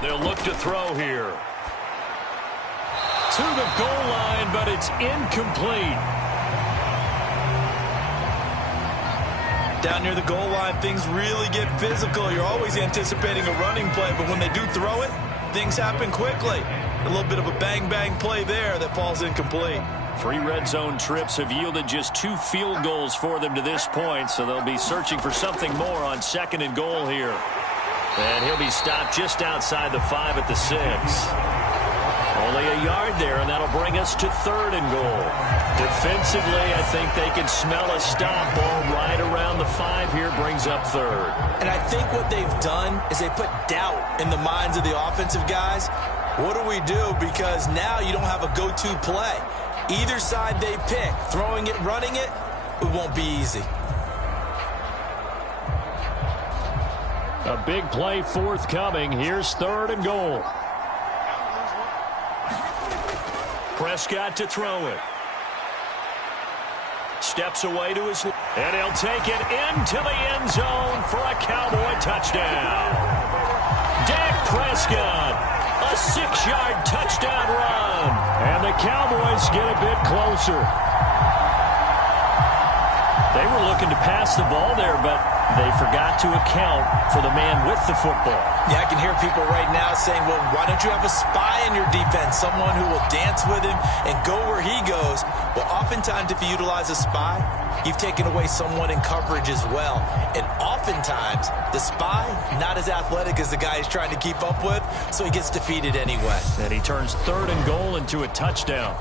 They'll look to throw here. To the goal line, but it's incomplete. Down near the goal line, things really get physical. You're always anticipating a running play, but when they do throw it, things happen quickly. A little bit of a bang-bang play there that falls incomplete. 3 red zone trips have yielded just 2 field goals for them to this point, so they'll be searching for something more on 2nd and goal here. And he'll be stopped just outside the 5 at the 6. Only a yard there, and that'll bring us to 3rd and goal. Defensively, I think they can smell a stop. Ball right around the 5 here brings up 3rd. And I think what they've done is they put doubt in the minds of the offensive guys. What do we do? Because now you don't have a go-to play. Either side they pick, throwing it, running it, it won't be easy. A big play forthcoming. Here's 3rd and goal. Prescott to throw it. Steps away to his left. And he'll take it into the end zone for a Cowboy touchdown. Dak Prescott, a 6-yard touchdown run. And the Cowboys get a bit closer. They were looking to pass the ball there, but they forgot to account for the man with the football. Yeah, I can hear people right now saying, well, why don't you have a spy in your defense, someone who will dance with him and go where he goes? Well, oftentimes if you utilize a spy, you've taken away someone in coverage as well. And oftentimes, the spy, not as athletic as the guy he's trying to keep up with, so he gets defeated anyway. And he turns 3rd and goal into a touchdown.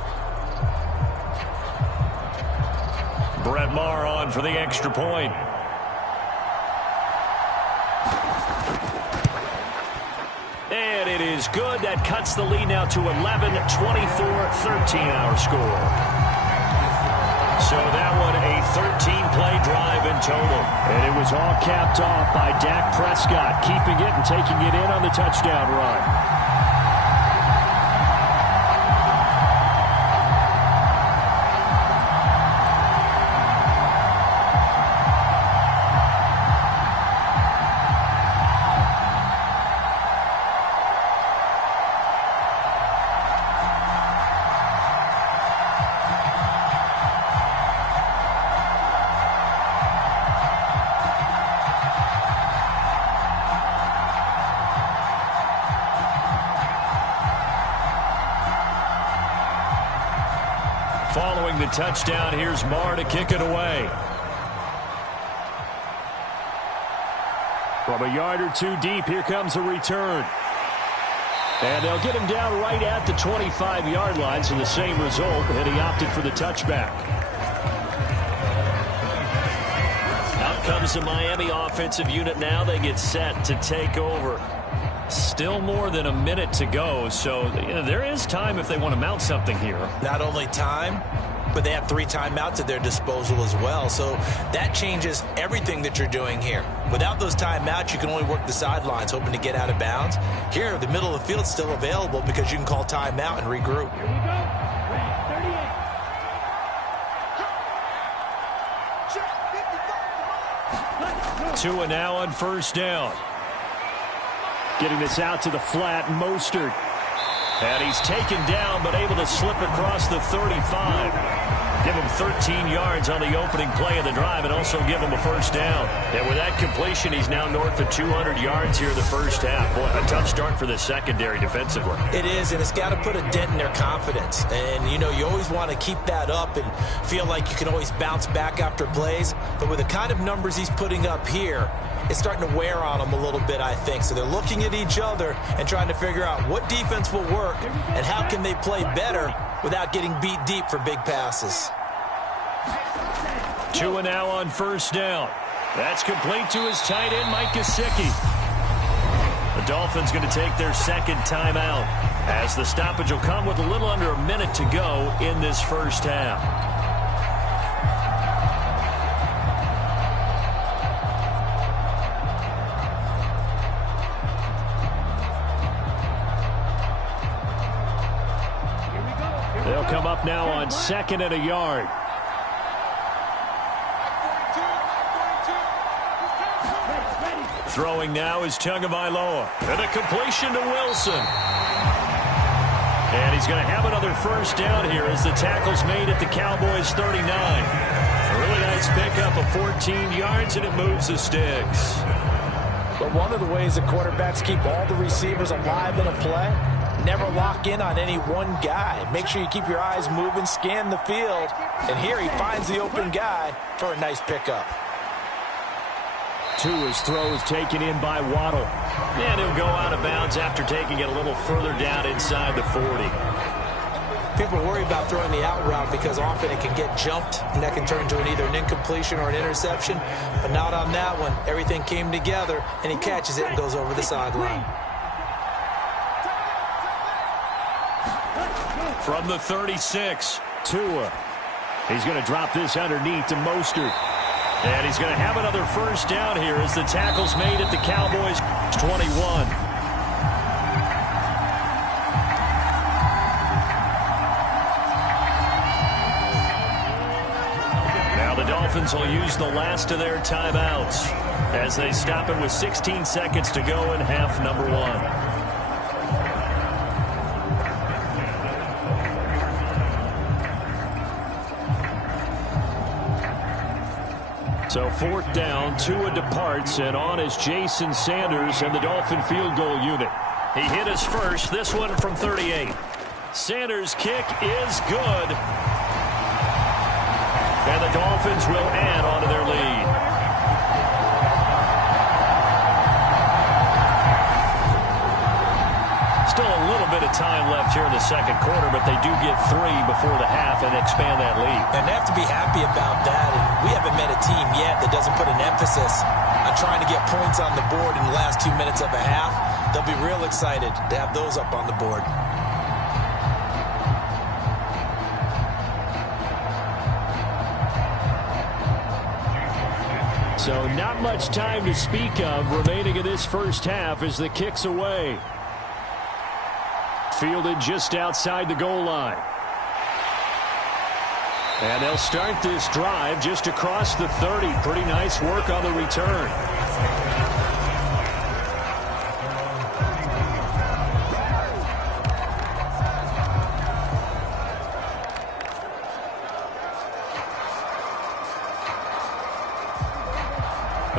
Brett Maher on for the extra point. And it is good. That cuts the lead now to 11, 24-13 our score. So that one a 13-play drive in total. And it was all capped off by Dak Prescott, keeping it and taking it in on the touchdown run. Following the touchdown, here's Maher to kick it away. From a yard or two deep, here comes a return. And they'll get him down right at the 25-yard line, so the same result, and he opted for the touchback. Out comes the Miami offensive unit now. They get set to take over. Still more than a minute to go, so there is time if they want to mount something here. Not only time, but they have 3 timeouts at their disposal as well, so that changes everything that you're doing here. Without those timeouts, you can only work the sidelines, hoping to get out of bounds. Here, the middle of the field's still available because you can call timeout and regroup. Here we go. Ready, 38. 2 now on 1st down. Getting this out to the flat, Mostert. And he's taken down, but able to slip across the 35. Give him 13 yards on the opening play of the drive and also give him a 1st down. And with that completion, he's now north of 200 yards here in the 1st half. Boy, a tough start for the secondary defensively. It is, and it's got to put a dent in their confidence. And, you know, you always want to keep that up and feel like you can always bounce back after plays. But with the kind of numbers he's putting up here, it's starting to wear on them a little bit, I think. So they're looking at each other and trying to figure out what defense will work and how can they play better without getting beat deep for big passes. 2 now on 1st down. That's complete to his tight end, Mike Gesicki. The Dolphins going to take their 2nd timeout as the stoppage will come with a little under a minute to go in this 1st half. They'll come up now on 2nd and a yard. Throwing now is Tagovailoa. And a completion to Wilson. And he's going to have another 1st down here as the tackle's made at the Cowboys 39. A really nice pickup of 14 yards, and it moves the sticks. But one of the ways that quarterbacks keep all the receivers alive in a play, never lock in on any one guy. Make sure you keep your eyes moving, scan the field. And here he finds the open guy for a nice pickup. Tua's throw is taken in by Waddle. And he'll go out of bounds after taking it a little further down inside the 40. People worry about throwing the out route because often it can get jumped, and that can turn into either an incompletion or an interception. But not on that one. Everything came together, and he catches it and goes over the sideline. From the 36, Tua. He's going to drop this underneath to Mostert. And he's going to have another first down here as the tackle's made at the Cowboys' 21. Now the Dolphins will use the last of their timeouts as they stop it with 16 seconds to go in half number 1. So fourth down, Tua departs, and on is Jason Sanders and the Dolphin field goal unit. He hit his first, this one from 38. Sanders' kick is good. And the Dolphins will add on to their lead. Still a little bit of time left here in the second quarter, but they do get 3 before the half and expand that lead. And they have to be happy about that. And we haven't met a team yet that doesn't put an emphasis on trying to get points on the board in the last 2 minutes of a half. They'll be real excited to have those up on the board. So not much time to speak of remaining in this first half as the kick's away. Fielded just outside the goal line. And they'll start this drive just across the 30. Pretty nice work on the return.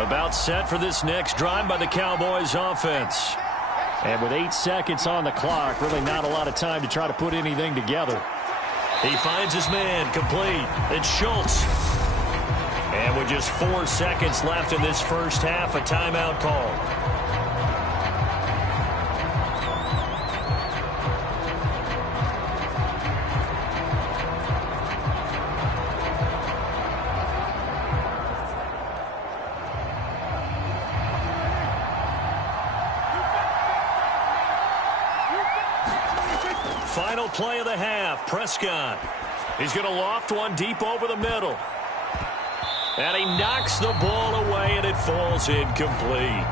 About set for this next drive by the Cowboys offense. And with 8 seconds on the clock, really not a lot of time to try to put anything together. He finds his man, complete. It's Schultz. And with just 4 seconds left in this first half, a timeout call. Final play of the half, Prescott. He's going to loft one deep over the middle. And he knocks the ball away, and it falls incomplete.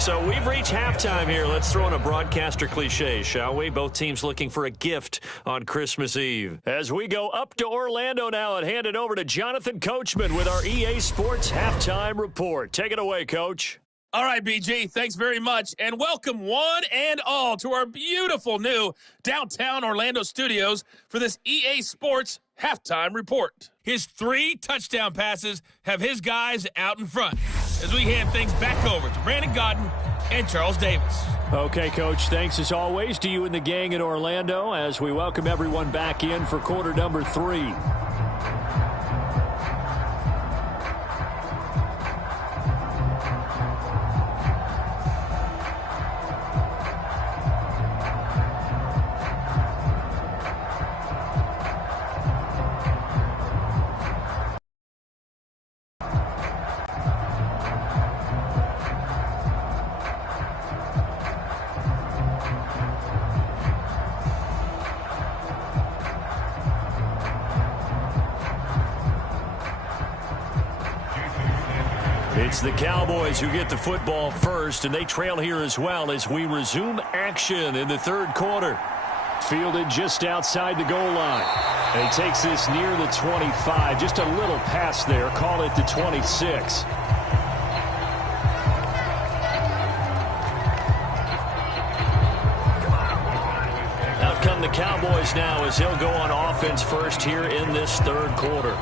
So we've reached halftime here. Let's throw in a broadcaster cliche, shall we? Both teams looking for a gift on Christmas Eve. As we go up to Orlando now and hand it over to Jonathan Coachman with our EA Sports Halftime Report. Take it away, Coach. All right, BG, thanks very much, and welcome one and all to our beautiful new downtown Orlando studios for this EA Sports Halftime Report. His 3 touchdown passes have his guys out in front as we hand things back over to Brandon Godden and Charles Davis. Okay, Coach, thanks as always to you and the gang in Orlando as we welcome everyone back in for quarter number 3. It's the Cowboys who get the football first, and they trail here as well as we resume action in the third quarter. Fielded just outside the goal line. And he takes this near the 25. Just a little pass there. Call it the 26. Out come the Cowboys now as he'll go on offense first here in this third quarter.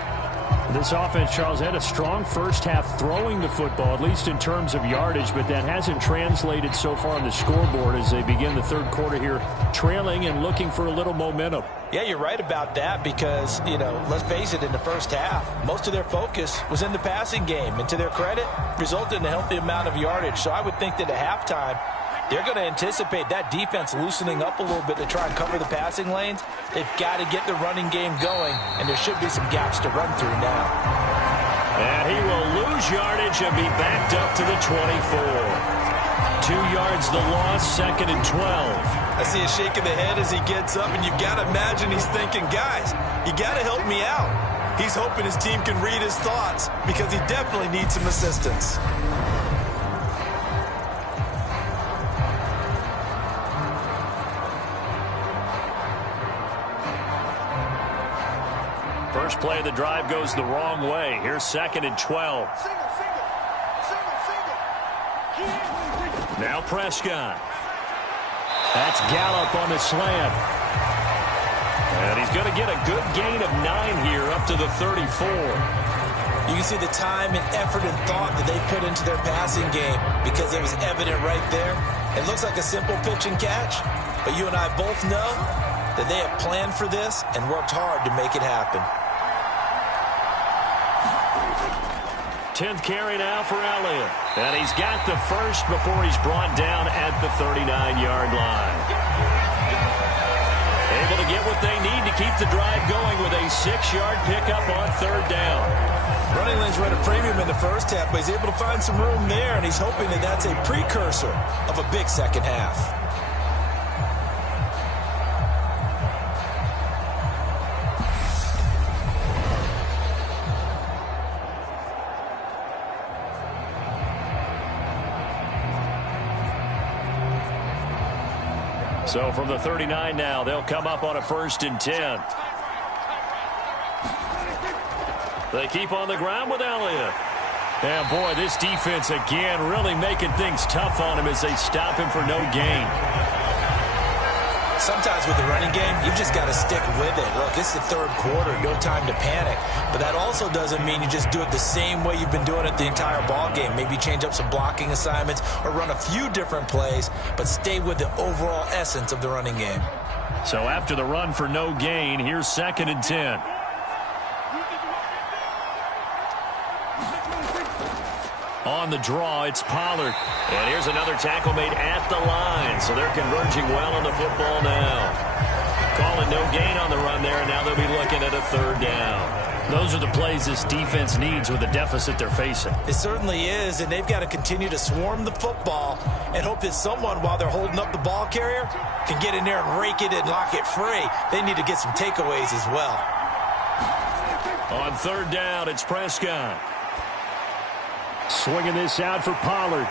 This offense, Charles, had a strong first half throwing the football, at least in terms of yardage, but that hasn't translated so far on the scoreboard as they begin the third quarter here, trailing and looking for a little momentum. Yeah, you're right about that because, let's face it, in the first half, most of their focus was in the passing game. And to their credit, resulted in a healthy amount of yardage. So I would think that at halftime, they're going to anticipate that defense loosening up a little bit to try and cover the passing lanes. They've got to get the running game going, and there should be some gaps to run through now. And he will lose yardage and be backed up to the 24. 2 yards the loss, 2nd and 12. I see a shake of the head as he gets up, and you've got to imagine he's thinking, guys, you got to help me out. He's hoping his team can read his thoughts because he definitely needs some assistance. First play of the drive goes the wrong way. Here's 2nd and 12. Now Prescott. That's Gallup on the slant. And he's going to get a good gain of 9 here up to the 34. You can see the time and effort and thought that they put into their passing game because it was evident right there. It looks like a simple pitch and catch, but you and I both know that they have planned for this and worked hard to make it happen. 10th carry now for Elliott. And he's got the first before he's brought down at the 39-yard line. Able to get what they need to keep the drive going with a 6-yard pickup on 3rd down. Running lanes were at a premium in the first half, but he's able to find some room there, and he's hoping that that's a precursor of a big second half. So from the 39 now, they'll come up on a 1st and 10. They keep on the ground with Elliott. And boy, this defense again really making things tough on him as they stop him for no gain. Sometimes with the running game, you've just got to stick with it. Look, it's the 3rd quarter, no time to panic. But that also doesn't mean you just do it the same way you've been doing it the entire ball game. Maybe change up some blocking assignments or run a few different plays, but stay with the overall essence of the running game. So after the run for no gain, here's 2nd and 10. On the draw, it's Pollard. And here's another tackle made at the line. So they're converging well on the football now. Calling no gain on the run there, and now they'll be looking at a 3rd down. Those are the plays this defense needs with the deficit they're facing. It certainly is, and they've got to continue to swarm the football and hope that someone, while they're holding up the ball carrier, can get in there and rake it and lock it free. They need to get some takeaways as well. On 3rd down, it's Prescott. Swinging this out for Pollard.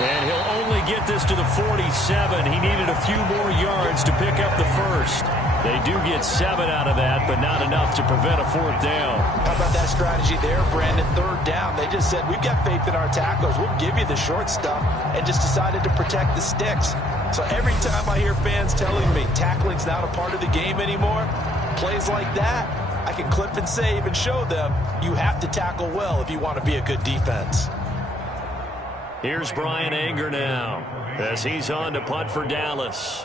And he'll only get this to the 47. He needed a few more yards to pick up the first. They do get 7 out of that, but not enough to prevent a 4th down. How about that strategy there, Brandon? 3rd down. They just said, we've got faith in our tackles. We'll give you the short stuff, and just decided to protect the sticks. So every time I hear fans telling me tackling's not a part of the game anymore, plays like that, I can clip and save and show them you have to tackle well if you want to be a good defense. Here's Brian Anger now as he's on to punt for Dallas.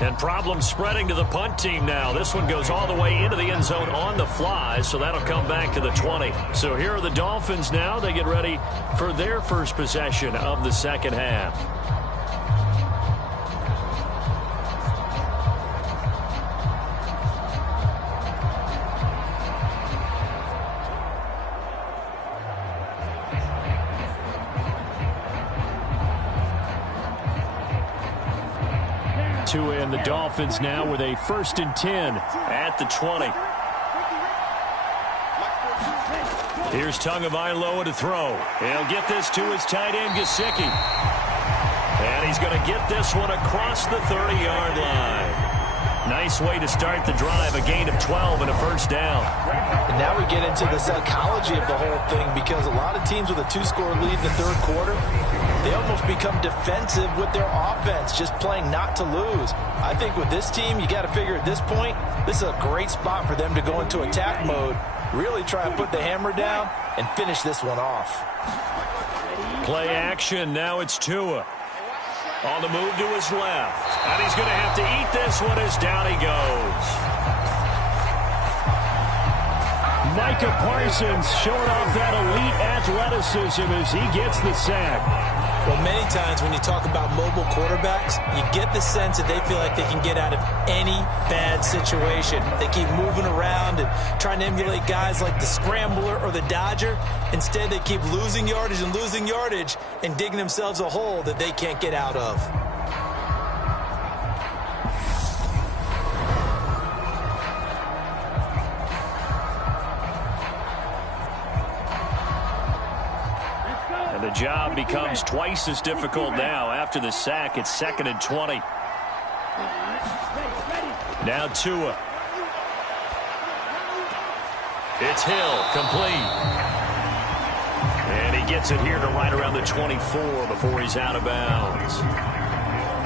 And problems spreading to the punt team now. This one goes all the way into the end zone on the fly, so that'll come back to the 20. So here are the Dolphins now. They get ready for their first possession of the second half. And the Dolphins now with a 1st and 10 at the 20. Here's Tagovailoa to throw. He'll get this to his tight end, Gesicki. And he's going to get this one across the 30-yard line. Nice way to start the drive, a gain of 12 and a first down. And now we get into the psychology of the whole thing, because a lot of teams with a 2-score lead in the third quarter, they almost become defensive with their offense, just playing not to lose. I think with this team, you got to figure at this point, this is a great spot for them to go into attack mode, really try and put the hammer down and finish this one off. Play action, now it's Tua. On the move to his left. And he's going to have to eat this one as down he goes. Micah Parsons showing off that elite athleticism as he gets the sack. Well, many times when you talk about mobile quarterbacks, you get the sense that they feel like they can get out of any bad situation. They keep moving around and trying to emulate guys like the Scrambler or the Dodger. Instead, they keep losing yardage and digging themselves a hole that they can't get out of. The job becomes twice as difficult now. After the sack, it's 2nd and 20. Now Tua. It's Hill, complete. And he gets it here to right around the 24 before he's out of bounds.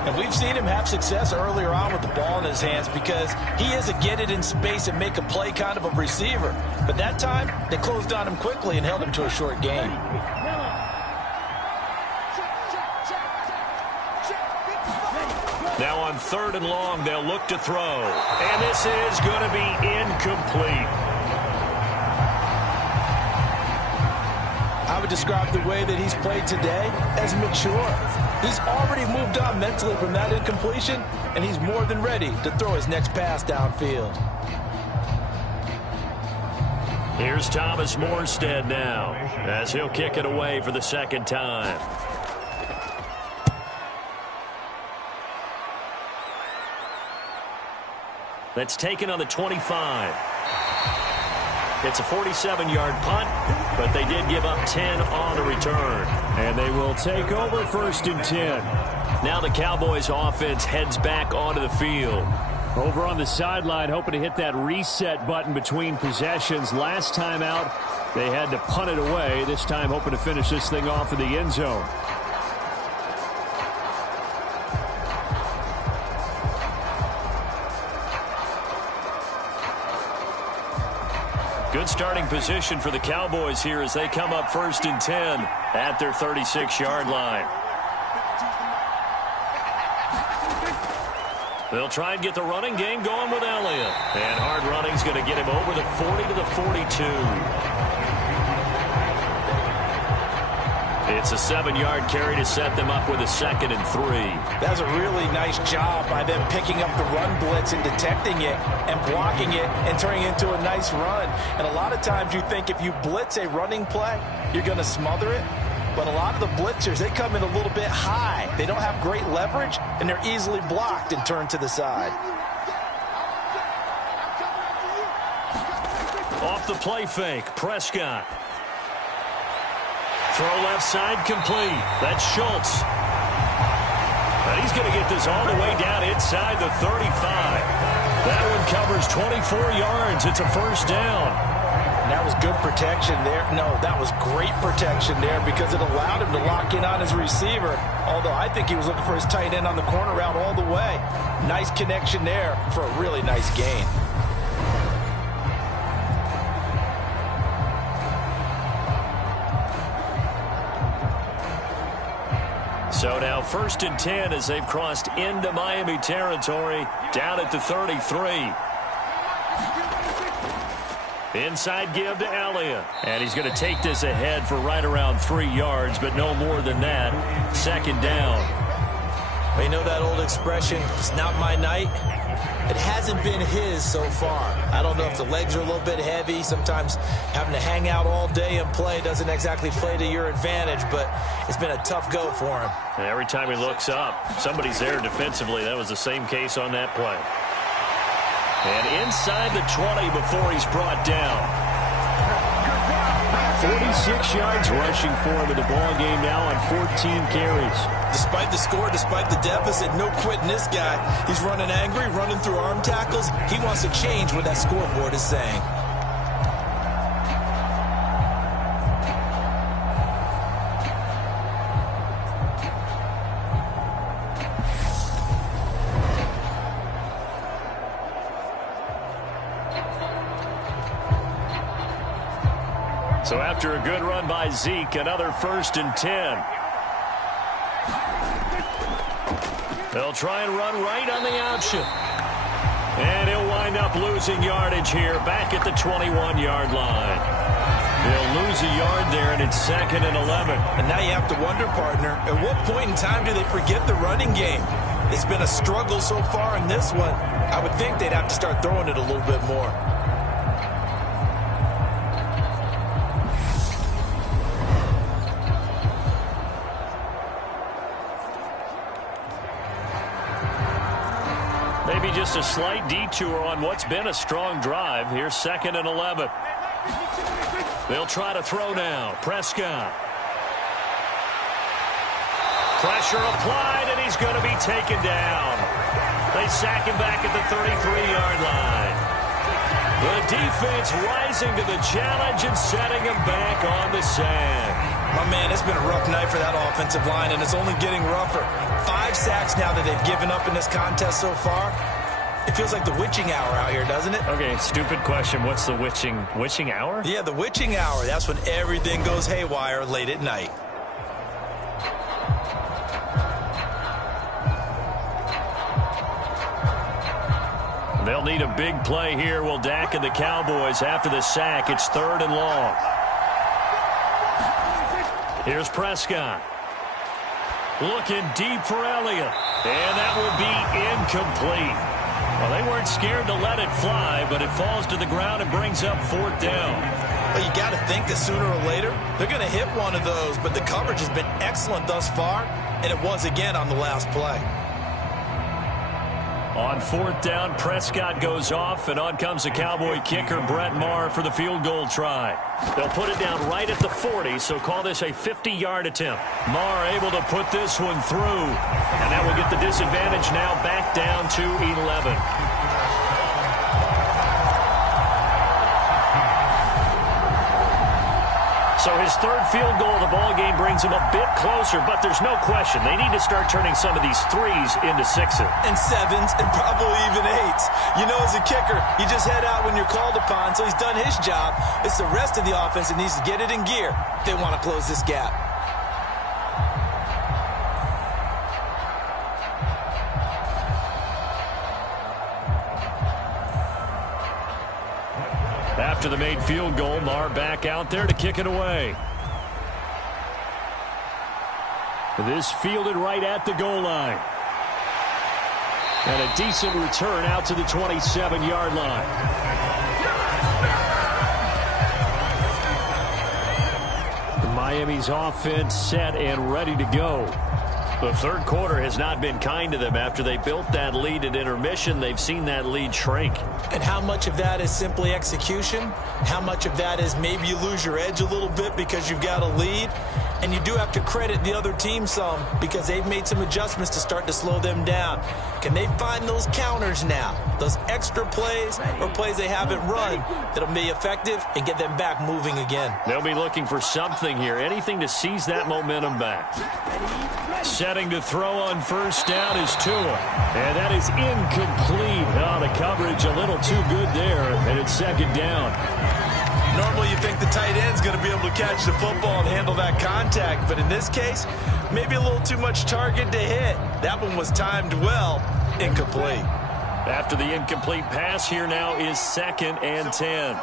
And we've seen him have success earlier on with the ball in his hands because he is a get it in space and make a play kind of a receiver. But that time, they closed on him quickly and held him to a short gain. Now on 3rd and long, they'll look to throw. And this is going to be incomplete. I would describe the way that he's played today as mature. He's already moved on mentally from that incompletion, and he's more than ready to throw his next pass downfield. Here's Thomas Morstead now, as he'll kick it away for the 2nd time. That's taken on the 25. It's a 47-yard punt, but they did give up 10 on the return. And they will take over 1st and 10. Now the Cowboys offense heads back onto the field. Over on the sideline, hoping to hit that reset button between possessions. Last time out, they had to punt it away. This time hoping to finish this thing off in the end zone. Good starting position for the Cowboys here as they come up 1st and 10 at their 36-yard line. They'll try and get the running game going with Elliott. And hard running's going to get him over the 40 to the 42. It's a 7-yard carry to set them up with a 2nd and 3. That's a really nice job by them picking up the run blitz and detecting it and blocking it and turning it into a nice run. And a lot of times you think if you blitz a running play, you're going to smother it. But a lot of the blitzers, they come in a little bit high. They don't have great leverage, and they're easily blocked and turned to the side. Off the play fake, Prescott. Throw left side complete. That's Schultz. And he's going to get this all the way down inside the 35. That one covers 24 yards. It's a 1st down. And that was good protection there. No, that was great protection there because it allowed him to lock in on his receiver. Although I think he was looking for his tight end on the corner route all the way. Nice connection there for a really nice gain. So now 1st and 10 as they've crossed into Miami territory down at the 33. Inside give to Elliott. And he's going to take this ahead for right around 3 yards, but no more than that. 2nd down. Well, you know that old expression, it's not my night? It hasn't been his so far. I don't know if the legs are a little bit heavy. Sometimes having to hang out all day and play doesn't exactly play to your advantage, but it's been a tough go for him. And every time he looks up, somebody's there defensively. That was the same case on that play. And inside the 20 before he's brought down. 46 yards rushing for him in the ball game now on 14 carries. Despite the score, despite the deficit, no quitting this guy. He's running angry, running through arm tackles. He wants to change what that scoreboard is saying. So after a good run by Zeke, another 1st and 10. They'll try and run right on the option. And he'll wind up losing yardage here back at the 21-yard line. They'll lose a yard there, and it's 2nd and 11. And now you have to wonder, partner, at what point in time do they forget the running game? It's been a struggle so far in this one. I would think they'd have to start throwing it a little bit more. Maybe just a slight detour on what's been a strong drive. Here's 2nd and 11. They'll try to throw now. Prescott. Pressure applied, and he's going to be taken down. They sack him back at the 33-yard line. The defense rising to the challenge and setting him back on the sand. My man, it's been a rough night for that offensive line, and it's only getting rougher. 5 sacks now that they've given up in this contest so far. It feels like the witching hour out here, doesn't it? Okay, stupid question. What's the witching hour? Yeah, the witching hour. That's when everything goes haywire late at night. They'll need a big play here. Will Dak and the Cowboys after the sack. It's 3rd and long. Here's Prescott. Looking deep for Elliott. And that will be incomplete. Well, they weren't scared to let it fly, but it falls to the ground and brings up 4th down. Well, you got to think that sooner or later, they're going to hit one of those, but the coverage has been excellent thus far, and it was again on the last play. On 4th down, Prescott goes off, and on comes the Cowboy kicker, Brett Maher, for the field goal try. They'll put it down right at the 40, so call this a 50-yard attempt. Maher able to put this one through, and that will get the disadvantage now back down to 11. So his 3rd field goal of the ball game brings him a bit closer, but there's no question they need to start turning some of these 3s into 6s. And 7s, and probably even 8s. You know, as a kicker, you just head out when you're called upon, so he's done his job. It's the rest of the offense that needs to get it in gear if they want to close this gap. After the made field goal, Maher back out there to kick it away. This fielded right at the goal line. And a decent return out to the 27-yard line. Miami's offense set and ready to go. The 3rd quarter has not been kind to them. After they built that lead at intermission, they've seen that lead shrink. And how much of that is simply execution? How much of that is maybe you lose your edge a little bit because you've got a lead? And you do have to credit the other team some because they've made some adjustments to start to slow them down. Can they find those counters now? Those extra plays or plays they haven't run that'll be effective and get them back moving again? They'll be looking for something here, anything to seize that momentum back. Setting to throw on 1st down is Tua. And that is incomplete. Oh, the coverage a little too good there, and it's 2nd down. Normally you think the tight end's going to be able to catch the football and handle that contact, but in this case, maybe a little too much target to hit. That one was timed well, incomplete. After the incomplete pass, here now is 2nd and 10.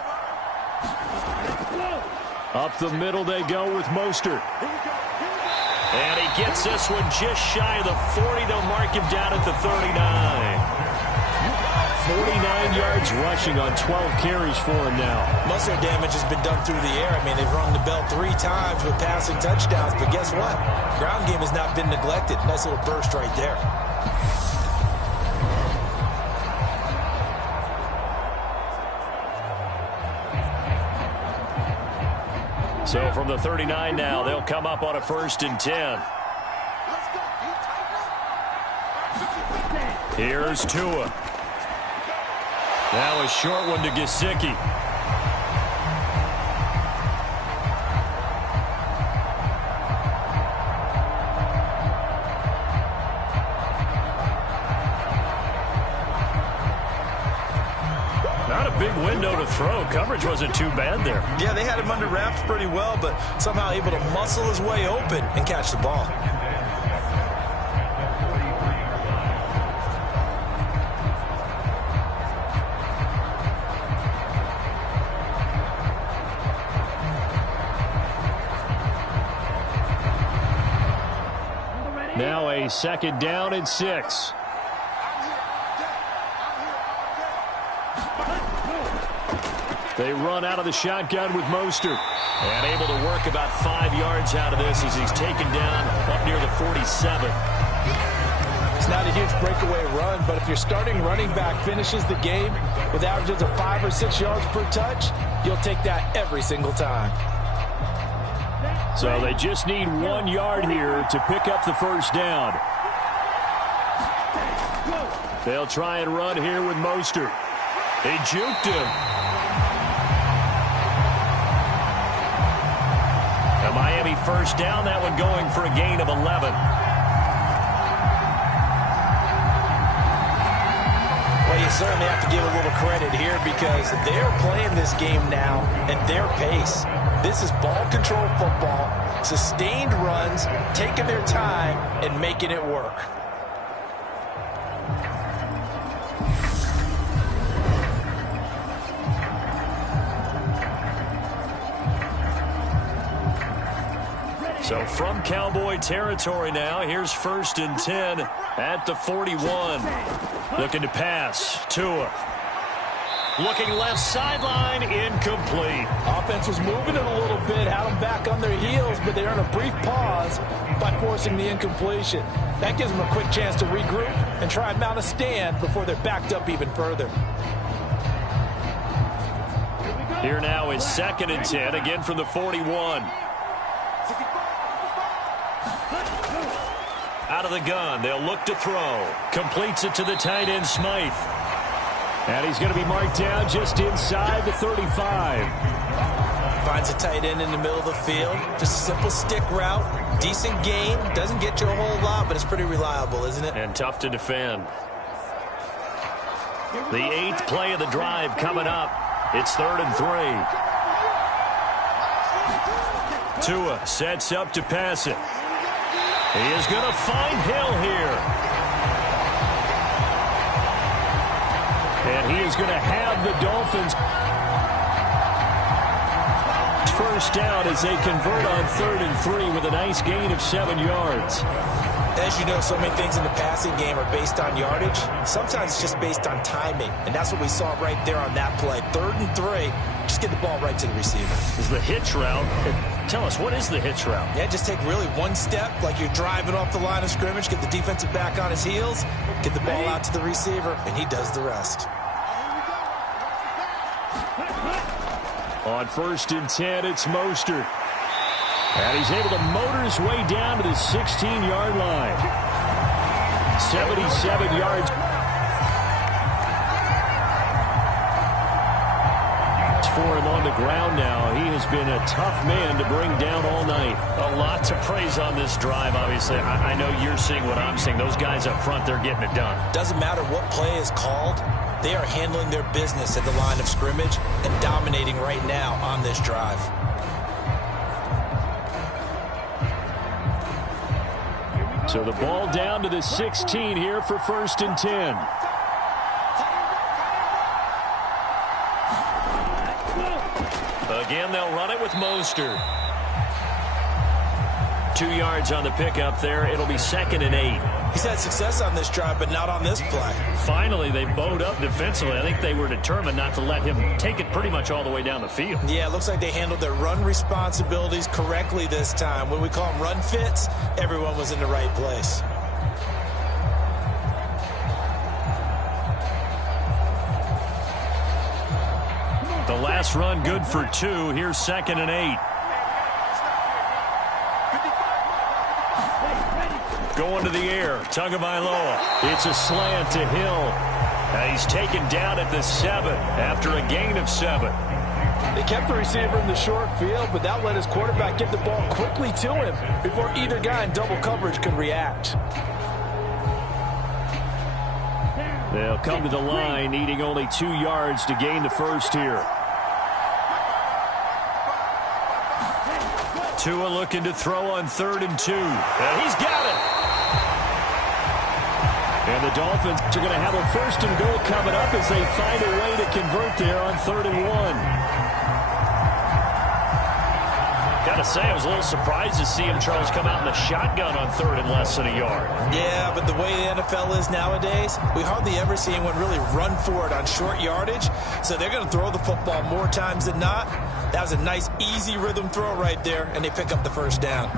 Up the middle they go with Mostert. And he gets this one just shy of the 40. They'll mark him down at the 39. 49 yards rushing on 12 carries for him now. Most of their damage has been done through the air. I mean, they've rung the bell 3 times with passing touchdowns, but guess what? Ground game has not been neglected. Nice little burst right there. So from the 39 now, they'll come up on a 1st and 10. Here's Tua. Now a short one to Gesicki. Not a big window to throw. Coverage wasn't too bad there. Yeah, they had him under wraps pretty well, but somehow able to muscle his way open and catch the ball. Now a 2nd down and 6. They run out of the shotgun with Mostert. And able to work about 5 yards out of this as he's taken down up near the 47. It's not a huge breakaway run, but if your starting running back finishes the game with averages of 5 or 6 yards per touch, you'll take that every single time. So they just need 1 yard here to pick up the 1st down. They'll try and run here with Mostert. They juked him. A Miami 1st down, that one going for a gain of 11. Well, you certainly have to give a little credit here because they're playing this game now at their pace. This is ball control football, sustained runs, taking their time and making it work. So from Cowboy territory now, here's 1st and 10 at the 41. Looking to pass. Tua. Looking left sideline, incomplete. Offense was moving it a little bit, had them back on their heels, but they earned a brief pause by forcing the incompletion. That gives them a quick chance to regroup and try and mount a stand before they're backed up even further. Here now is 2nd and 10, again from the 41. Out of the gun, they'll look to throw. Completes it to the tight end, Smythe. And he's going to be marked down just inside the 35. Finds a tight end in the middle of the field. Just a simple stick route. Decent gain. Doesn't get you a whole lot, but it's pretty reliable, isn't it? And tough to defend. The 8th play of the drive coming up. It's 3rd and 3. Tua sets up to pass it. He is going to find Hill here. And he is going to have the Dolphins. 1st down as they convert on 3rd and 3 with a nice gain of 7 yards. As you know, so many things in the passing game are based on yardage. Sometimes it's just based on timing. And that's what we saw right there on that play. 3rd and 3. Just get the ball right to the receiver. This is the hitch route. Tell us, what is the hitch route? Yeah, just take really one step like you're driving off the line of scrimmage, get the defensive back on his heels, get the ball out to the receiver, and he does the rest. On 1st and 10, it's Mostert. And he's able to motor his way down to the 16-yard line. 77 yards. For him on the ground now. He has been a tough man to bring down all night. A lot to praise on this drive, obviously. I know you're seeing what I'm seeing. Those guys up front, they're getting it done. Doesn't matter what play is called. They are handling their business at the line of scrimmage and dominating right now on this drive. So the ball down to the 16 here for 1st and 10. Again, they'll run it with Mostert. 2 yards on the pickup there. It'll be 2nd and 8. He's had success on this drive, but not on this play. Finally, they bowed up defensively. I think they were determined not to let him take it pretty much all the way down the field. Yeah, it looks like they handled their run responsibilities correctly this time. When we call them run fits, everyone was in the right place. The last run good for 2. Here's 2nd and 8. going to the air. Tagovailoa. It's a slant to Hill. He's taken down at the 7 after a gain of 7. They kept the receiver in the short field, but that let his quarterback get the ball quickly to him before either guy in double coverage could react. They'll come to the line, needing only 2 yards to gain the first here. Tua looking to throw on 3rd and 2. And he's got it. And the Dolphins are going to have a 1st and goal coming up as they find a way to convert there on 3rd and 1. Gotta say, I was a little surprised to see him, Charles, come out in the shotgun on 3rd and less than a yard. Yeah, but the way the NFL is nowadays, we hardly ever see anyone really run for it on short yardage. So they're going to throw the football more times than not. That was a nice, easy rhythm throw right there, and they pick up the 1st down.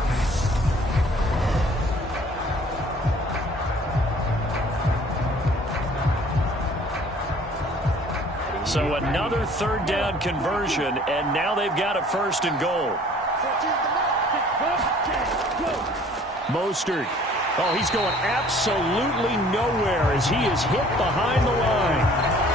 So another 3rd down conversion, and now they've got a 1st and goal. Mostert. Oh, he's going absolutely nowhere as he is hit behind the line.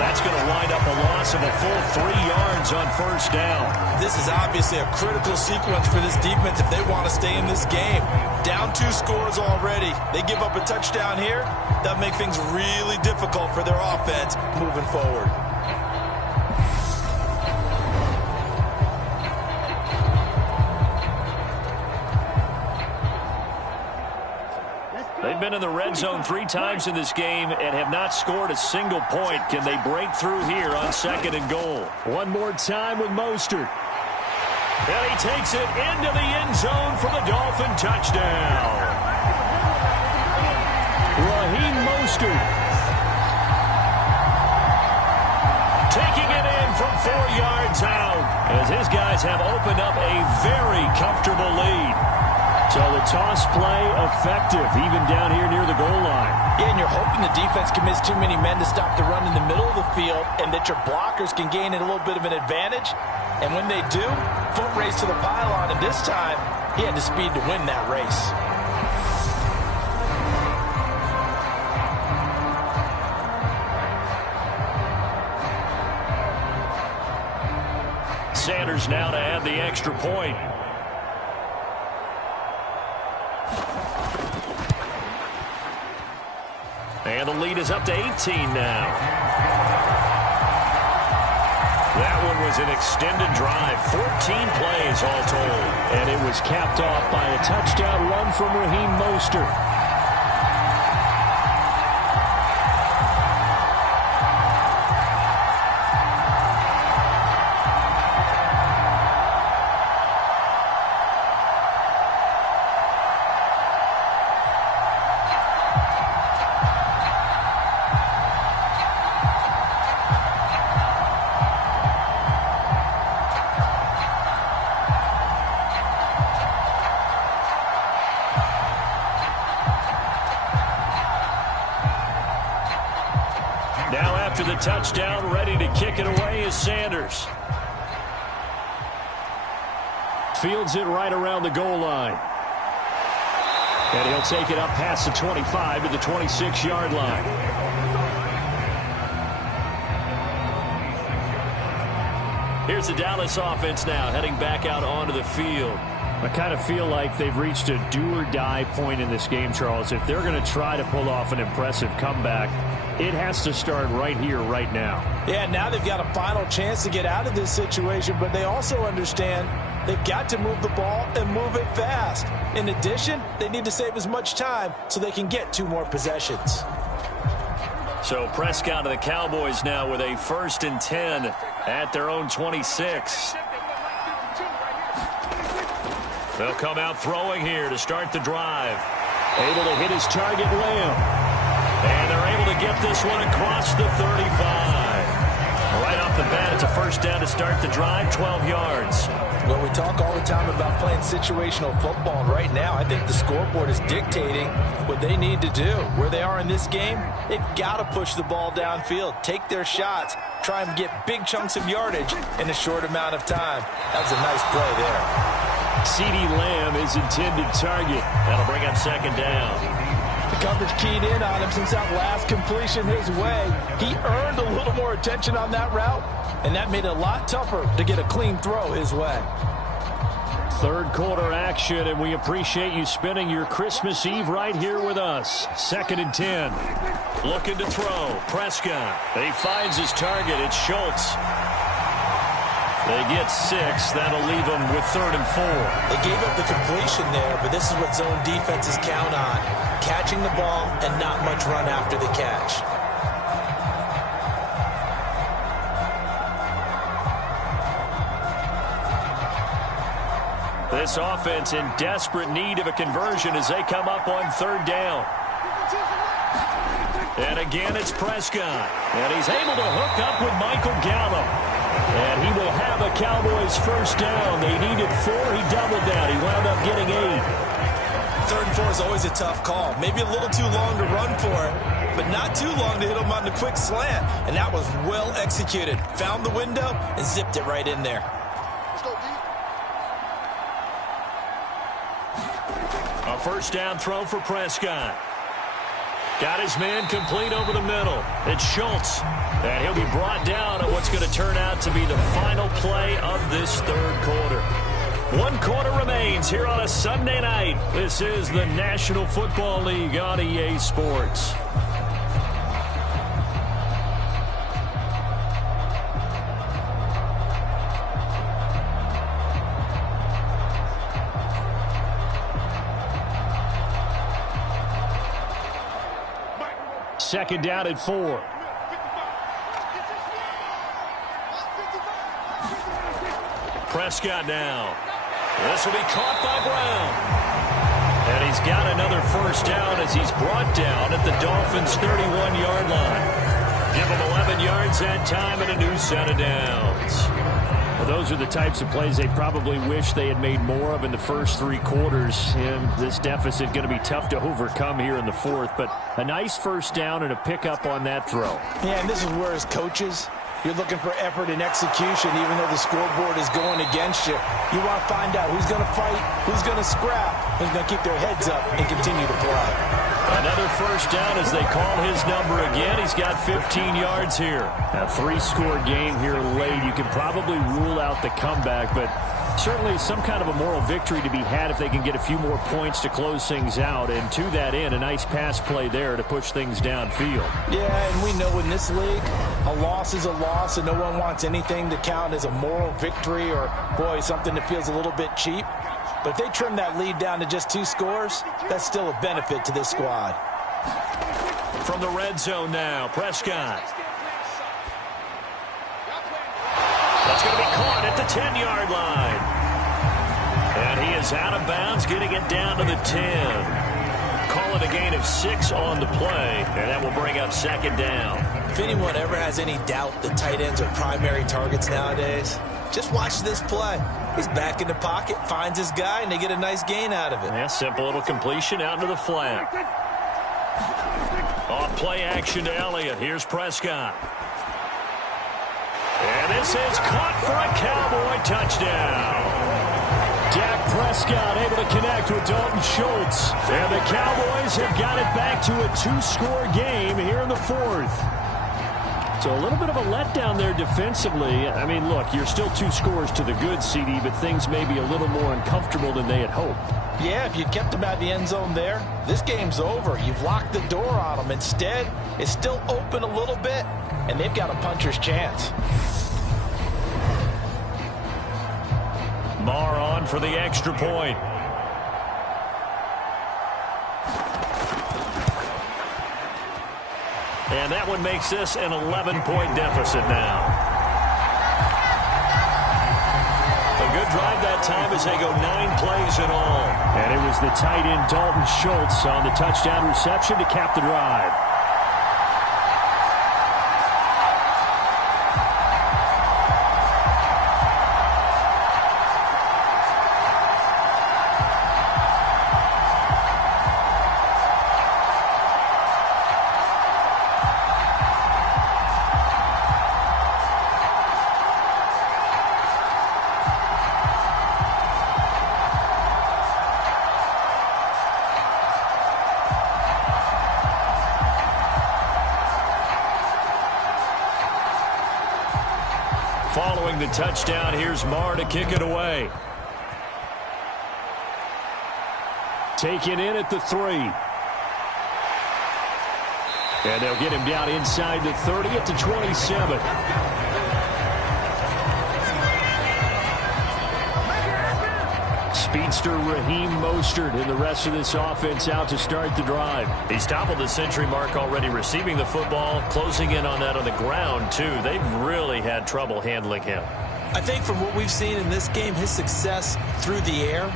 That's going to wind up a loss of a full 3 yards on 1st down. This is obviously a critical sequence for this defense if they want to stay in this game. Down 2 scores already. They give up a touchdown here. That'll make things really difficult for their offense moving forward. They've been in the red zone 3 times in this game and have not scored a single point. Can they break through here on 2nd and goal? One more time with Mostert. And he takes it into the end zone for the Dolphin touchdown. Raheem Mostert. Taking it in from 4 yards out as his guys have opened up a very comfortable lead. So the toss play effective, even down here near the goal line. Yeah, and you're hoping the defense commits too many men to stop the run in the middle of the field and that your blockers can gain a little bit of an advantage. And when they do, foot race to the pylon, and this time, he had the speed to win that race. Sanders now to add the extra point. And the lead is up to 18 now. That one was an extended drive, 14 plays all told. And it was capped off by a touchdown run from Raheem Mostert. Now after the touchdown, ready to kick it away is Sanders. Fields it right around the goal line. And he'll take it up past the 25 to the 26-yard line. Here's the Dallas offense now heading back out onto the field. I kind of feel like they've reached a do-or-die point in this game, Charles. If they're going to try to pull off an impressive comeback, it has to start right here, right now. Yeah, now they've got a final chance to get out of this situation, but they also understand they've got to move the ball and move it fast. In addition, they need to save as much time so they can get 2 more possessions. So Prescott of the Cowboys now with a 1st and 10 at their own 26. They'll come out throwing here to start the drive. Able to hit his target, Lamb. And they're able to get this one across the 35. Right off the bat, it's a 1st down to start the drive, 12 yards. Well, we talk all the time about playing situational football, and right now I think the scoreboard is dictating what they need to do. Where they are in this game, they've got to push the ball downfield, take their shots, try and get big chunks of yardage in a short amount of time. That was a nice play there. CeeDee Lamb is intended target. That'll bring up second down. The coverage keyed in on him since that last completion his way. He earned a little more attention on that route, and that made it a lot tougher to get a clean throw his way. Third quarter action, and we appreciate you spending your Christmas Eve right here with us. 2nd and 10. Looking to throw. Prescott. He finds his target. It's Schultz. They get 6. That'll leave them with 3rd and 4. They gave up the completion there, but this is what zone defenses count on. Catching the ball and not much run after the catch. This offense in desperate need of a conversion as they come up on 3rd down. And again, it's Prescott. And he's able to hook up with Michael Gallup. And he will have a Cowboys first down. They needed 4. He doubled down. He wound up getting 8. 3rd and 4 is always a tough call. Maybe a little too long to run for it, but not too long to hit him on the quick slant. And that was well executed. Found the window and zipped it right in there. A first down throw for Prescott. Got his man complete over the middle. It's Schultz. And he'll be brought down at what's going to turn out to be the final play of this 3rd quarter. 1 quarter remains here on a Sunday night. This is the National Football League on EA Sports. Second down at 4. Prescott now. This will be caught by Brown. And he's got another first down as he's brought down at the Dolphins' 31-yard line. Give him 11 yards that time and a new set of downs. Well, those are the types of plays they probably wish they had made more of in the first 3 quarters. And this deficit going to be tough to overcome here in the 4th. But a nice first down and a pickup on that throw. Yeah, and this is where as coaches, you're looking for effort and execution even though the scoreboard is going against you. You want to find out who's going to fight, who's going to scrap, who's going to keep their heads up and continue to play. Another first down as they call his number again. He's got 15 yards here. A 3-score game here late. You can probably rule out the comeback, but certainly some kind of a moral victory to be had if they can get a few more points to close things out. And to that end, a nice pass play there to push things downfield. Yeah, and we know in this league, a loss is a loss, and no one wants anything to count as a moral victory or, boy, something that feels a little bit cheap. But if they trim that lead down to just 2 scores, that's still a benefit to this squad. From the red zone now, Prescott. That's going to be caught at the 10-yard line. And he is out of bounds, getting it down to the 10. Call it a gain of 6 on the play, and that will bring up second down. If anyone ever has any doubt that tight ends are primary targets nowadays, just watch this play. He's back in the pocket, finds his guy, and they get a nice gain out of it. Yeah, simple little completion out into the flat. Off play action to Elliott. Here's Prescott. And this is caught for a Cowboy touchdown. Dak Prescott able to connect with Dalton Schultz. And the Cowboys have got it back to a 2-score game here in the 4th. So a little bit of a letdown there defensively. I mean, look, you're still 2 scores to the good, CD, but things may be a little more uncomfortable than they had hoped. Yeah, if you kept them out of the end zone there, this game's over. You've locked the door on them. Instead, it's still open a little bit, and they've got a puncher's chance. Marr on for the extra point. And that one makes this an 11-point deficit now. A good drive that time as they go 9 plays in all. And it was the tight end Dalton Schultz on the touchdown reception to cap the drive. scoring the touchdown. Here's Marr to kick it away. Taken in at the 3. And they'll get him down inside the 30 at the 27. Speedster Raheem Mostert and the rest of this offense out to start the drive. He's toppled the century mark already receiving the football, closing in on that on the ground, too. They've really had trouble handling him. I think from what we've seen in this game, his success through the air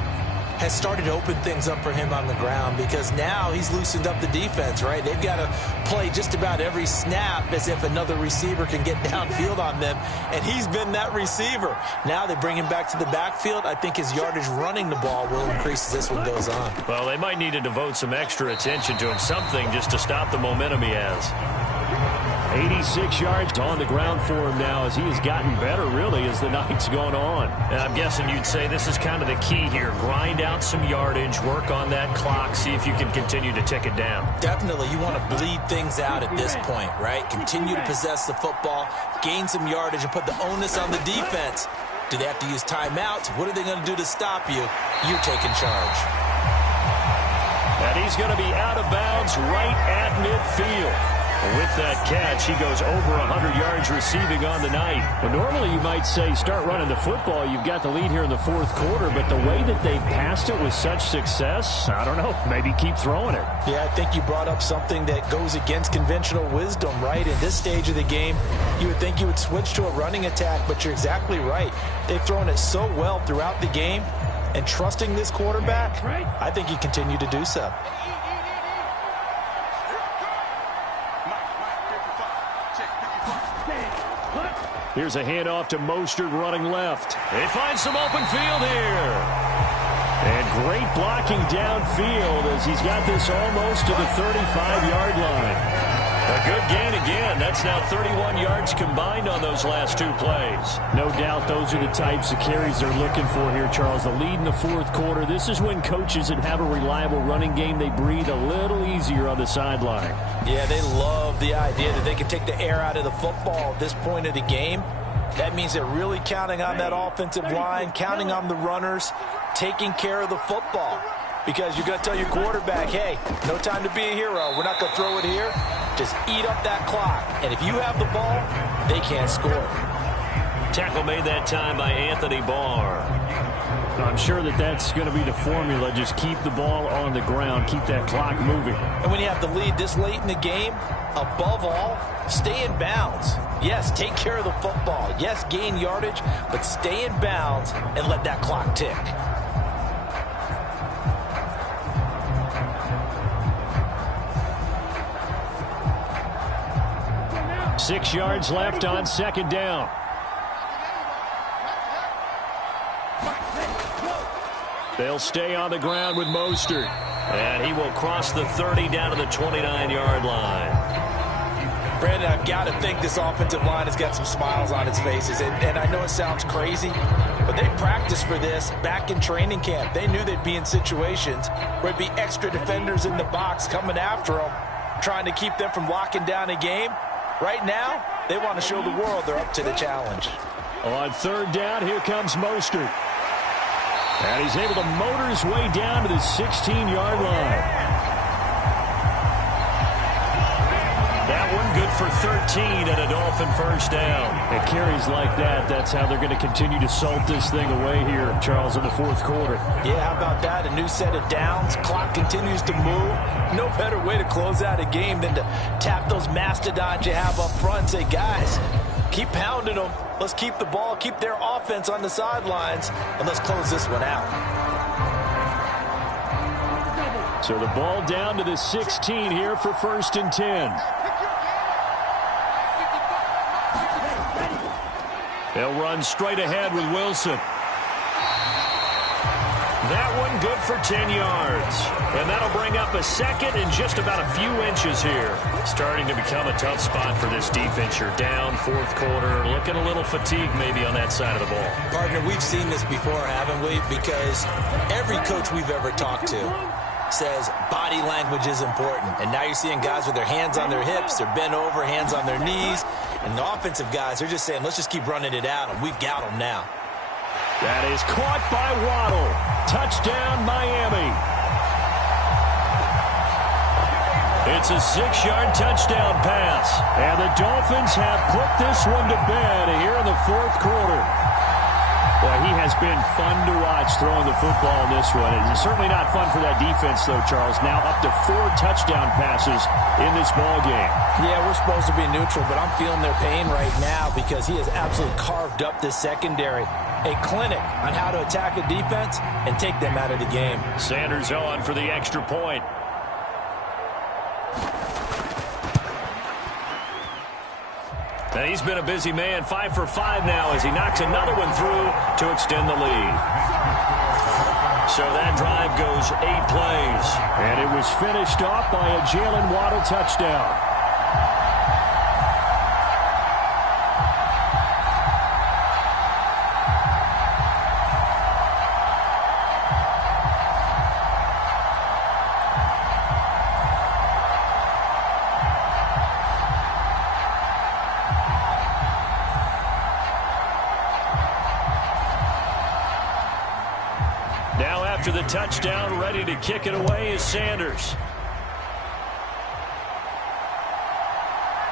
has started to open things up for him on the ground, because now he's loosened up the defense, right? They've got to play just about every snap as if another receiver can get downfield on them, and he's been that receiver. Now they bring him back to the backfield. I think his yardage running the ball will increase as this one goes on. Well, they might need to devote some extra attention to him, something just to stop the momentum he has. 86 yards on the ground for him now as he has gotten better, really, as the night's gone on. And I'm guessing you'd say this is kind of the key here. Grind out some yardage, work on that clock, see if you can continue to tick it down. Definitely, you want to bleed things out at this point, right? Continue to possess the football, gain some yardage, and put the onus on the defense. Do they have to use timeouts? What are they going to do to stop you? You're taking charge. And he's going to be out of bounds right at midfield. With that catch, he goes over 100 yards receiving on the night. Well, normally you might say start running the football. You've got the lead here in the fourth quarter, but the way that they passed it with such success, I don't know, maybe keep throwing it. Yeah, I think you brought up something that goes against conventional wisdom, right? In this stage of the game, you would think you would switch to a running attack, but you're exactly right. They've thrown it so well throughout the game, and trusting this quarterback, I think you continue to do so. Here's a handoff to Mostert running left. They find some open field here. And great blocking downfield as he's got this almost to the 35-yard line. A good gain again. That's now 31 yards combined on those last two plays. No doubt those are the types of carries they're looking for here, Charles. The lead in the fourth quarter. This is when coaches that have a reliable running game, they breathe a little easier on the sideline. Yeah, they love the idea that they can take the air out of the football at this point of the game. That means they're really counting on that offensive line, counting on the runners, taking care of the football. Because you're going to tell your quarterback, hey, no time to be a hero. We're not going to throw it here. Just eat up that clock. And if you have the ball, they can't score. Tackle made that time by Anthony Barr. I'm sure that that's going to be the formula. Just keep the ball on the ground. Keep that clock moving. And when you have the lead this late in the game, above all, stay in bounds. Yes, take care of the football. Yes, gain yardage, but stay in bounds and let that clock tick. 6 yards left on second down. They'll stay on the ground with Mostert. And he will cross the 30 down to the 29-yard line. Brandon, I've got to think this offensive line has got some smiles on its faces. And I know it sounds crazy, but they practiced for this back in training camp. They knew they'd be in situations where there'd be extra defenders in the box coming after them, trying to keep them from locking down a game. Right now, they want to show the world they're up to the challenge. On third down, here comes Mostert. And he's able to motor his way down to the 16-yard line. That one good for 13 and a Dolphin first down. And carries like that, that's how they're going to continue to salt this thing away here, Charles, in the fourth quarter. Yeah, how about that? A new set of downs. Clock continues to move. No better way to close out a game than to tap those mastodons you have up front and say, guys, keep pounding them. Let's keep the ball, keep their offense on the sidelines, and let's close this one out. So the ball down to the 16 here for 1st and 10. They'll run straight ahead with Wilson. That one good for 10 yards. And that'll bring up a second and just about a few inches here. Starting to become a tough spot for this defense. You're down fourth quarter. Looking a little fatigued maybe on that side of the ball. Partner, we've seen this before, haven't we? Because every coach we've ever talked to says body language is important. And now you're seeing guys with their hands on their hips, they're bent over, hands on their knees. And the offensive guys, they're just saying, let's just keep running it at them. We've got them now. That is caught by Waddle. Touchdown, Miami. It's a 6-yard touchdown pass. And the Dolphins have put this one to bed here in the fourth quarter. Boy, he has been fun to watch throwing the football in this one. It's certainly not fun for that defense, though, Charles. Now up to 4 touchdown passes in this ball game. Yeah, we're supposed to be neutral, but I'm feeling their pain right now because he has absolutely carved up this secondary. A clinic on how to attack a defense and take them out of the game. Sanders on for the extra point. And he's been a busy man, 5 for 5 now as he knocks another one through to extend the lead. So that drive goes 8 plays. And it was finished off by a Jalen Waddle touchdown. Now after the touchdown, ready to kick it away is Sanders.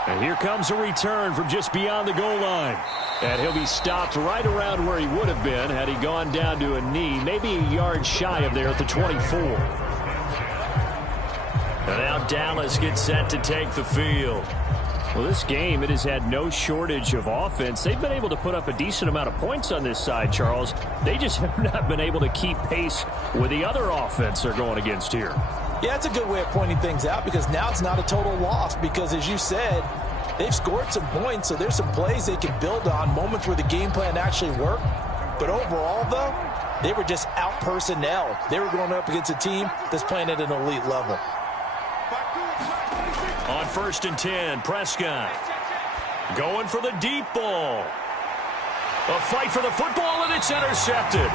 And here comes a return from just beyond the goal line. And he'll be stopped right around where he would have been had he gone down to a knee, maybe a yard shy of there at the 24. And now Dallas gets set to take the field. Well, this game, it has had no shortage of offense. They've been able to put up a decent amount of points on this side, Charles. They just have not been able to keep pace with the other offense they're going against here. Yeah, it's a good way of pointing things out because now it's not a total loss because, as you said, they've scored some points, so there's some plays they can build on, moments where the game plan actually worked. But overall, though, they were just out-personnel. They were going up against a team that's playing at an elite level. On 1st and 10, Prescott going for the deep ball. A fight for the football, and it's intercepted.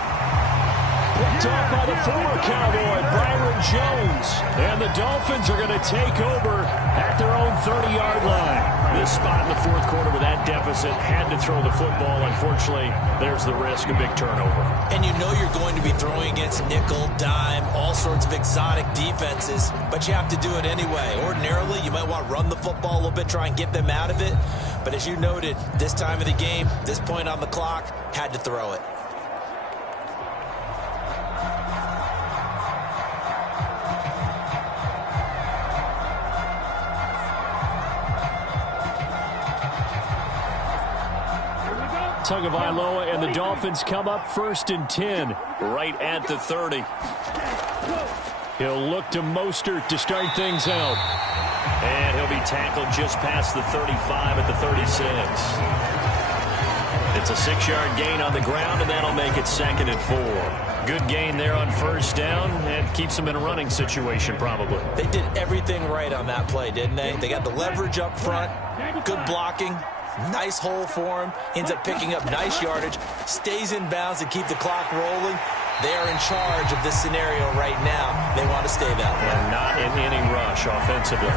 Picked off by the former Cowboy, Byron Jones. And the Dolphins are going to take over at their own 30-yard line. This spot in the fourth quarter with that deficit, had to throw the football. Unfortunately, there's the risk of big turnover. And you know you're going to be throwing against nickel, dime, all sorts of exotic defenses, but you have to do it anyway. Ordinarily, you might want to run the football a little bit, try and get them out of it. But as you noted, this time of the game, this point on the clock, had to throw it. Tagovailoa and the Dolphins come up 1st and 10, right at the 30. He'll look to Mostert to start things out. And he'll be tackled just past the 35 at the 36. It's a 6-yard gain on the ground, and that'll make it 2nd and 4. Good gain there on 1st down, and keeps them in a running situation probably. They did everything right on that play, didn't they? They got the leverage up front, good blocking, nice hole for him, ends up picking up nice yardage, stays in bounds to keep the clock rolling. They are in charge of this scenario right now. They want to stay that way. And not in any rush offensively.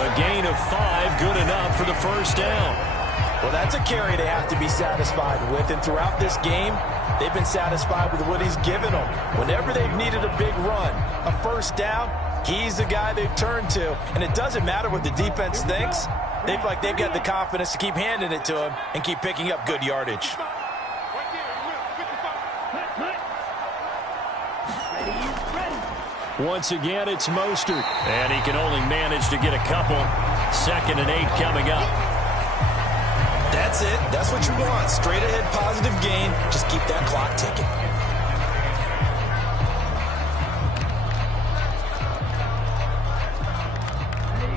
A gain of 5, good enough for the 1st down. Well, that's a carry they have to be satisfied with. And throughout this game, they've been satisfied with what he's given them. Whenever they've needed a big run, a 1st down, he's the guy they've turned to. And it doesn't matter what the defense thinks. They feel like they've got the confidence to keep handing it to him and keep picking up good yardage. Once again, it's Mostert. And he can only manage to get a couple. 2nd and 8 coming up. That's it. That's what you want. Straight ahead positive gain. Just keep that clock ticking.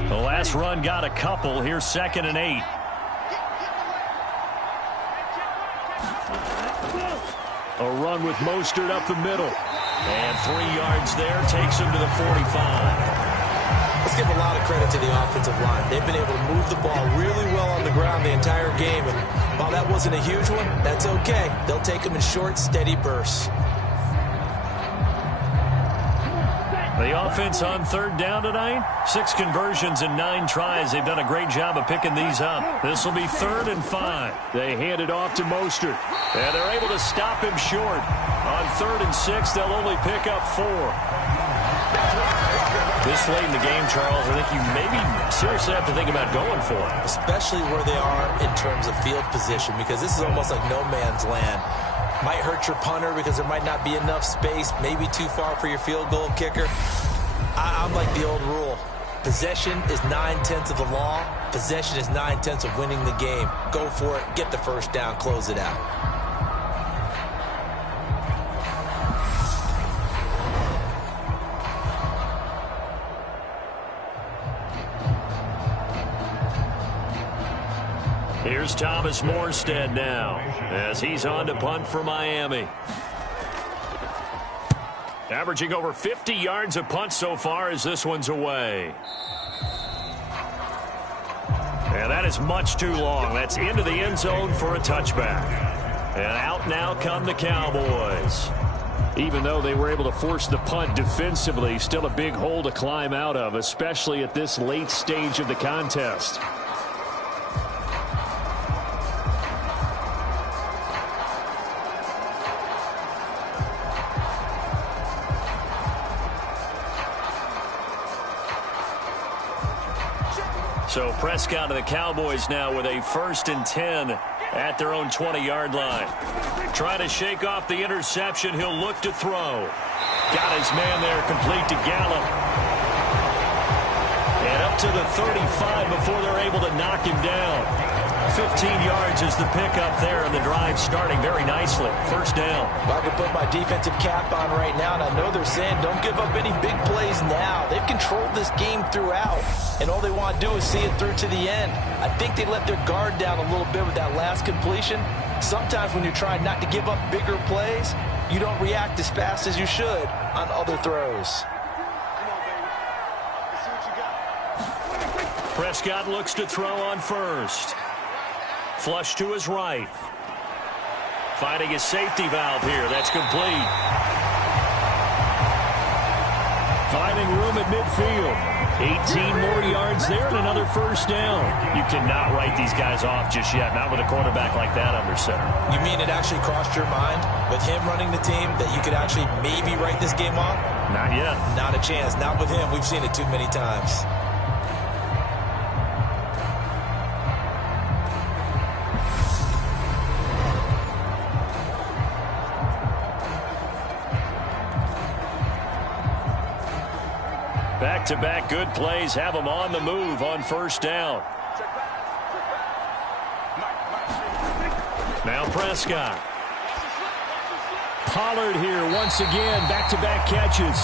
The last run got a couple. Here's 2nd and 8. A run with Mostert up the middle. And 3 yards there takes him to the 45. Let's give a lot of credit to the offensive line. They've been able to move the ball really well on the ground the entire game. And while that wasn't a huge one, that's okay. They'll take them in short, steady bursts. The offense on third down tonight, 6 conversions and 9 tries. They've done a great job of picking these up. This will be 3rd and 5. They hand it off to Mostert. And they're able to stop him short. On 3rd and 6, they'll only pick up 4. This late in the game, Charles, I think you maybe seriously have to think about going for it. Especially where they are in terms of field position, because this is almost like no man's land. Might hurt your punter because there might not be enough space, maybe too far for your field goal kicker. I'm like the old rule. Possession is 9/10 of the law. Possession is 9/10 of winning the game. Go for it, get the first down, close it out. Here's Thomas Morstead now as he's on to punt for Miami. Averaging over 50 yards a punt so far as this one's away. And that is much too long. That's into the end zone for a touchback. And out now come the Cowboys. Even though they were able to force the punt defensively, still a big hole to climb out of, especially at this late stage of the contest. So Prescott of the Cowboys now with a 1st and 10 at their own 20-yard line. Trying to shake off the interception. He'll look to throw. Got his man there complete to Gallup. And up to the 35 before they're able to knock him down. 15 yards is the pickup there, and the drive starting very nicely. 1st down. Well, I can put my defensive cap on right now, and I know they're saying don't give up any big plays now. They've controlled this game throughout, and all they want to do is see it through to the end. I think they let their guard down a little bit with that last completion. Sometimes when you're trying not to give up bigger plays, you don't react as fast as you should on other throws. Prescott looks to throw on 1st. Flush to his right. Finding his safety valve here. That's complete. Finding room at midfield. 18 more yards there and another 1st down. You cannot write these guys off just yet. Not with a quarterback like that under center. You mean it actually crossed your mind with him running the team that you could actually maybe write this game off? Not yet. Not a chance. Not with him. We've seen it too many times. Back-to-back good plays have them on the move on 1st down. Now Prescott. Pollard here once again. Back-to-back catches.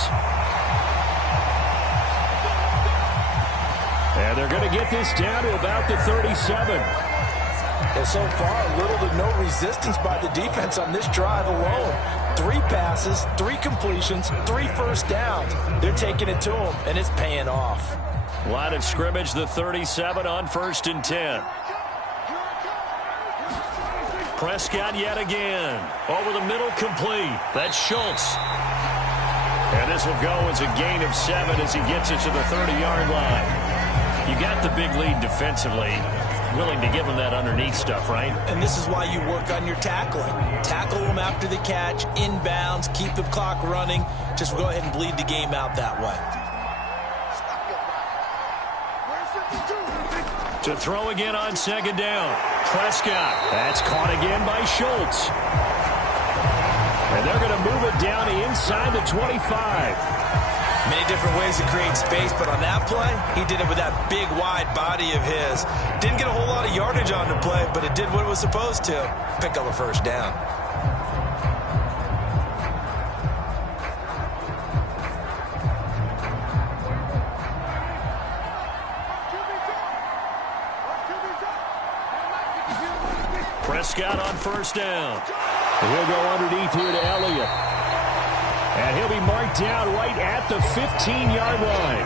And they're going to get this down to about the 37. Well, so far, little to no resistance by the defense on this drive alone. 3 passes, 3 completions, 3 1st downs. They're taking it to them, and it's paying off. Line of scrimmage, the 37 on 1st and 10. Prescott yet again. Over the middle, complete. That's Schultz. And this will go as a gain of 7 as he gets it to the 30-yard line. You got the big lead defensively. Willing to give them that underneath stuff, right? And this is why you work on your tackling. Tackle them after the catch, inbounds, keep the clock running. Just go ahead and bleed the game out that way. To throw again on 2nd down. Prescott. That's caught again by Schultz. And they're going to move it down inside the 25. Many different ways to create space, but on that play, he did it with that big, wide body of his. Didn't get a whole lot of yardage on the play, but it did what it was supposed to. Pick up a 1st down. Prescott on 1st down. He'll go underneath here to Elliott. And he'll be marked down right at the 15-yard line.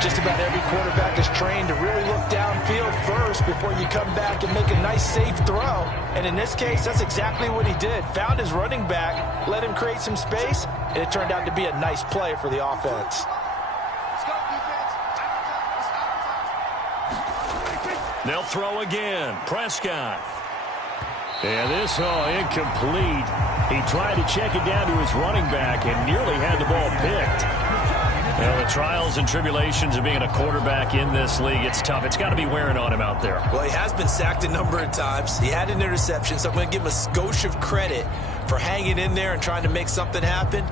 Just about every quarterback is trained to really look downfield first before you come back and make a nice, safe throw. And in this case, that's exactly what he did. Found his running back, let him create some space, and it turned out to be a nice play for the offense. They'll throw again. Prescott. And this, incomplete. He tried to check it down to his running back and nearly had the ball picked. Well, the trials and tribulations of being a quarterback in this league, it's tough. It's got to be wearing on him out there. Well, he has been sacked a number of times. He had an interception, so I'm going to give him a skosh of credit for hanging in there and trying to make something happen,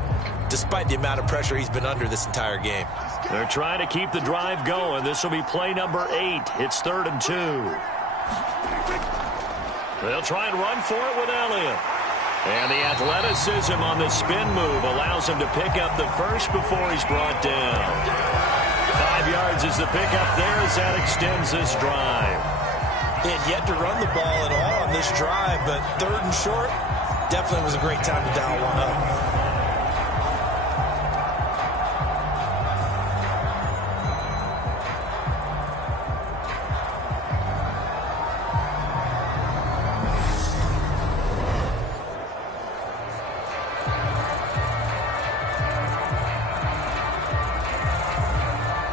despite the amount of pressure he's been under this entire game. They're trying to keep the drive going. This will be play number 8. It's 3rd and 2. They'll try and run for it with Elliott. And the athleticism on the spin move allows him to pick up the first before he's brought down. 5 yards is the pickup there as that extends this drive. He had yet to run the ball at all on this drive, but 3rd and short definitely was a great time to dial one up.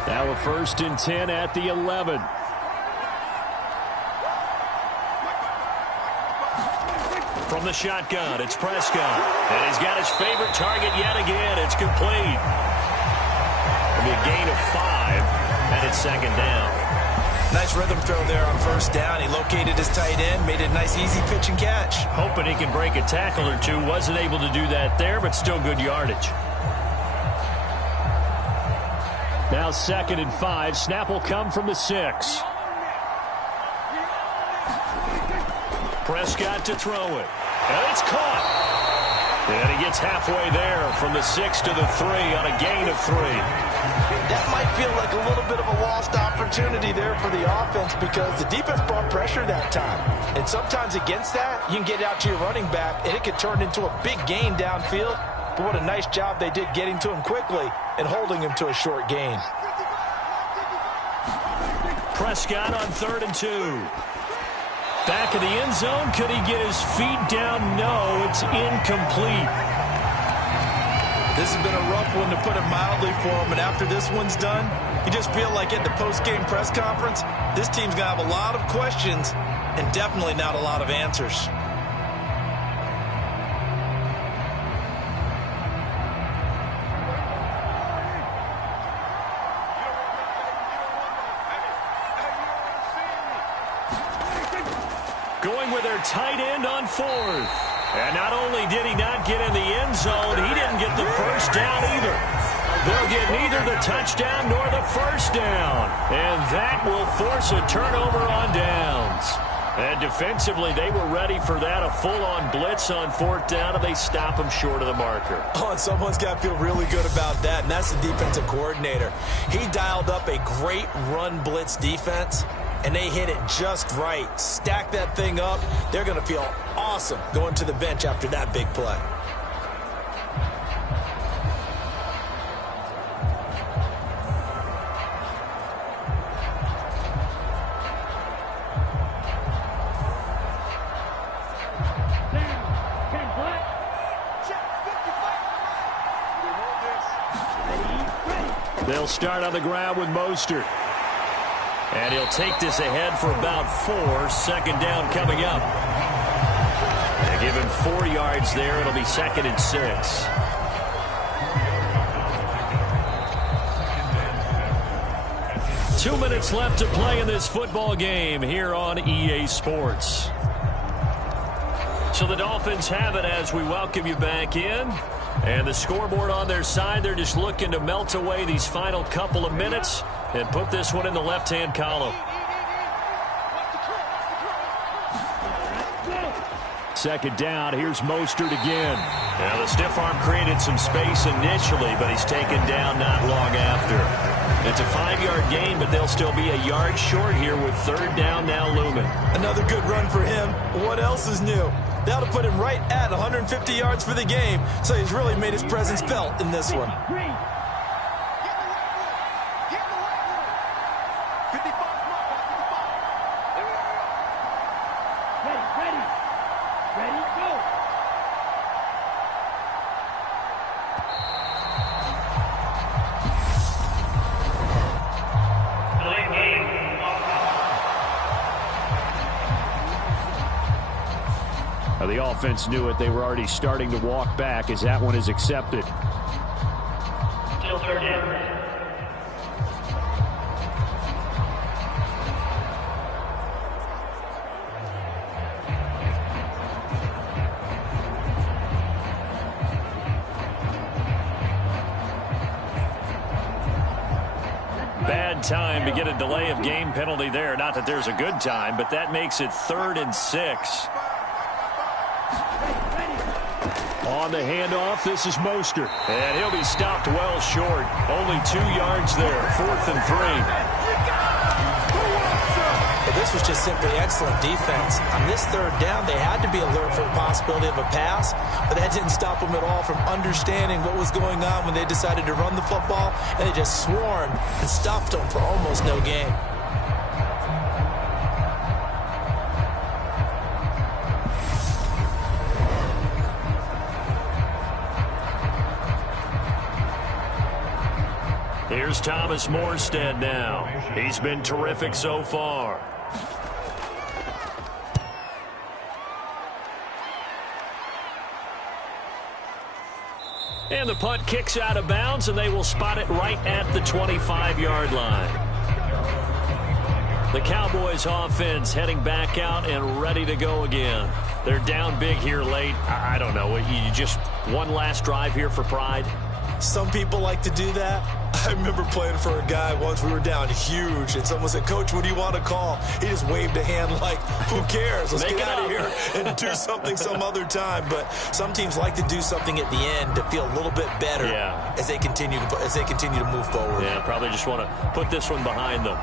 Now a 1st and 10 at the 11. From the shotgun, it's Prescott. And he's got his favorite target yet again. It's complete. It'll be a gain of 5, and it's 2nd down. Nice rhythm throw there on 1st down. He located his tight end, made it a nice, easy pitch and catch. Hoping he can break a tackle or two. Wasn't able to do that there, but still good yardage. Now 2nd and 5. Snap will come from the 6. Prescott to throw it. And it's caught. And he gets halfway there from the 6 to the 3 on a gain of 3. That might feel like a little bit of a lost opportunity there for the offense because the defense brought pressure that time. And sometimes against that, you can get out to your running back, and it could turn into a big gain downfield. But what a nice job they did getting to him quickly and holding him to a short gain. Prescott on 3rd and 2. Back of the end zone. Could he get his feet down? No, it's incomplete. This has been a rough one, to put it mildly, for him. And after this one's done, you just feel like at the post-game press conference, this team's going to have a lot of questions and definitely not a lot of answers. Going with their tight end on 4th. And not only did he not get in the end zone, he didn't get the first down either. They'll get neither the touchdown nor the first down. And that will force a turnover on downs. And defensively, they were ready for that, a full-on blitz on 4th down, and they stop him short of the marker. Oh, and someone's got to feel really good about that, and that's the defensive coordinator. He dialed up a great run blitz defense, and they hit it just right. Stack that thing up. They're going to feel awesome going to the bench after that big play. They'll start on the ground with Mostert. And he'll take this ahead for about 4. 2nd down coming up. They give him 4 yards there. It'll be 2nd and 6. Two minutes left to play in this football game here on EA Sports. So the Dolphins have it as we welcome you back in. And the scoreboard on their side, they're just looking to melt away these final couple of minutes and put this one in the left-hand column. 2nd down, here's Mostert again. Now the stiff arm created some space initially, but he's taken down not long after. It's a 5-yard gain, but they'll still be a yard short here with 3rd down now looming. Another good run for him. What else is new? That'll put him right at 150 yards for the game, so he's really made his presence felt in this one. offense knew it. They were already starting to walk back as that one is accepted. Still third down. Bad time to get a delay of game penalty there. Not that there's a good time, but that makes it 3rd and 6. On the handoff, this is Mostert. And he'll be stopped well short. Only 2 yards there. 4th and 3. But this was just simply excellent defense. On this 3rd down, they had to be alert for the possibility of a pass, but that didn't stop them at all from understanding what was going on when they decided to run the football, and they just swarmed and stopped them for almost no gain. Here's Thomas Morstead now. He's been terrific so far. And the punt kicks out of bounds, and they will spot it right at the 25-yard line. The Cowboys offense heading back out and ready to go again. They're down big here late. I don't know. You just one last drive here for pride? Some people like to do that. I remember playing for a guy once. We were down huge, and someone said, "Coach, what do you want to call?" He just waved a hand like, who cares? Let's get out of here and do something some other time. But some teams like to do something at the end to feel a little bit better as they continue to move forward. Yeah, probably just want to put this one behind them.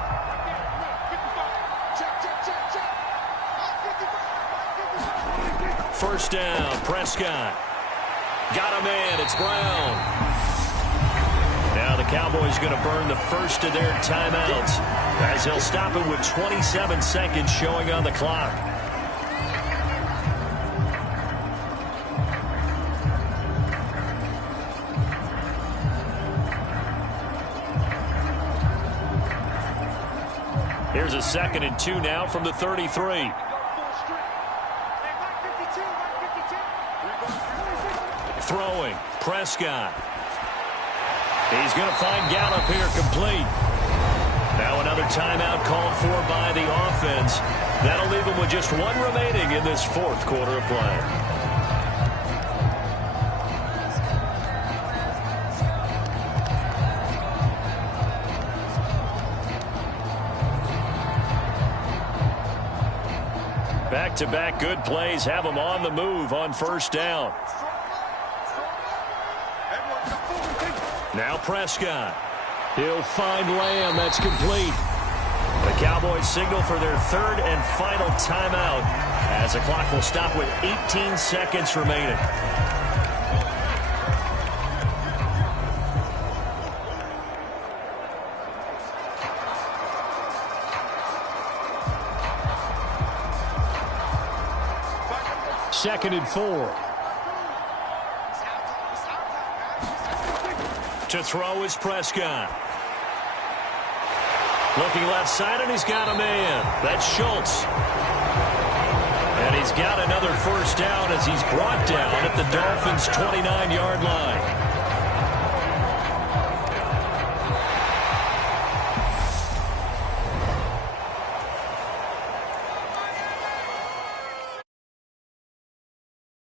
First down, Prescott. Got a man, it's Brown. Now the Cowboys going to burn the first of their timeouts as they'll stop it with 27 seconds showing on the clock. Here's a 2nd and 2 now from the 33. Throwing, Prescott. He's going to find Gallup here complete. Now another timeout called for by the offense. That'll leave them with just 1 remaining in this 4th quarter of play. Back-to-back good plays have them on the move on first down. Now Prescott. He'll find Lamb. That's complete. The Cowboys signal for their 3rd and final timeout as the clock will stop with 18 seconds remaining. Second and 4. To throw is Prescott. Looking left side, and he's got a man. That's Schultz. And he's got another first down as he's brought down at the Dolphins' 29-yard line.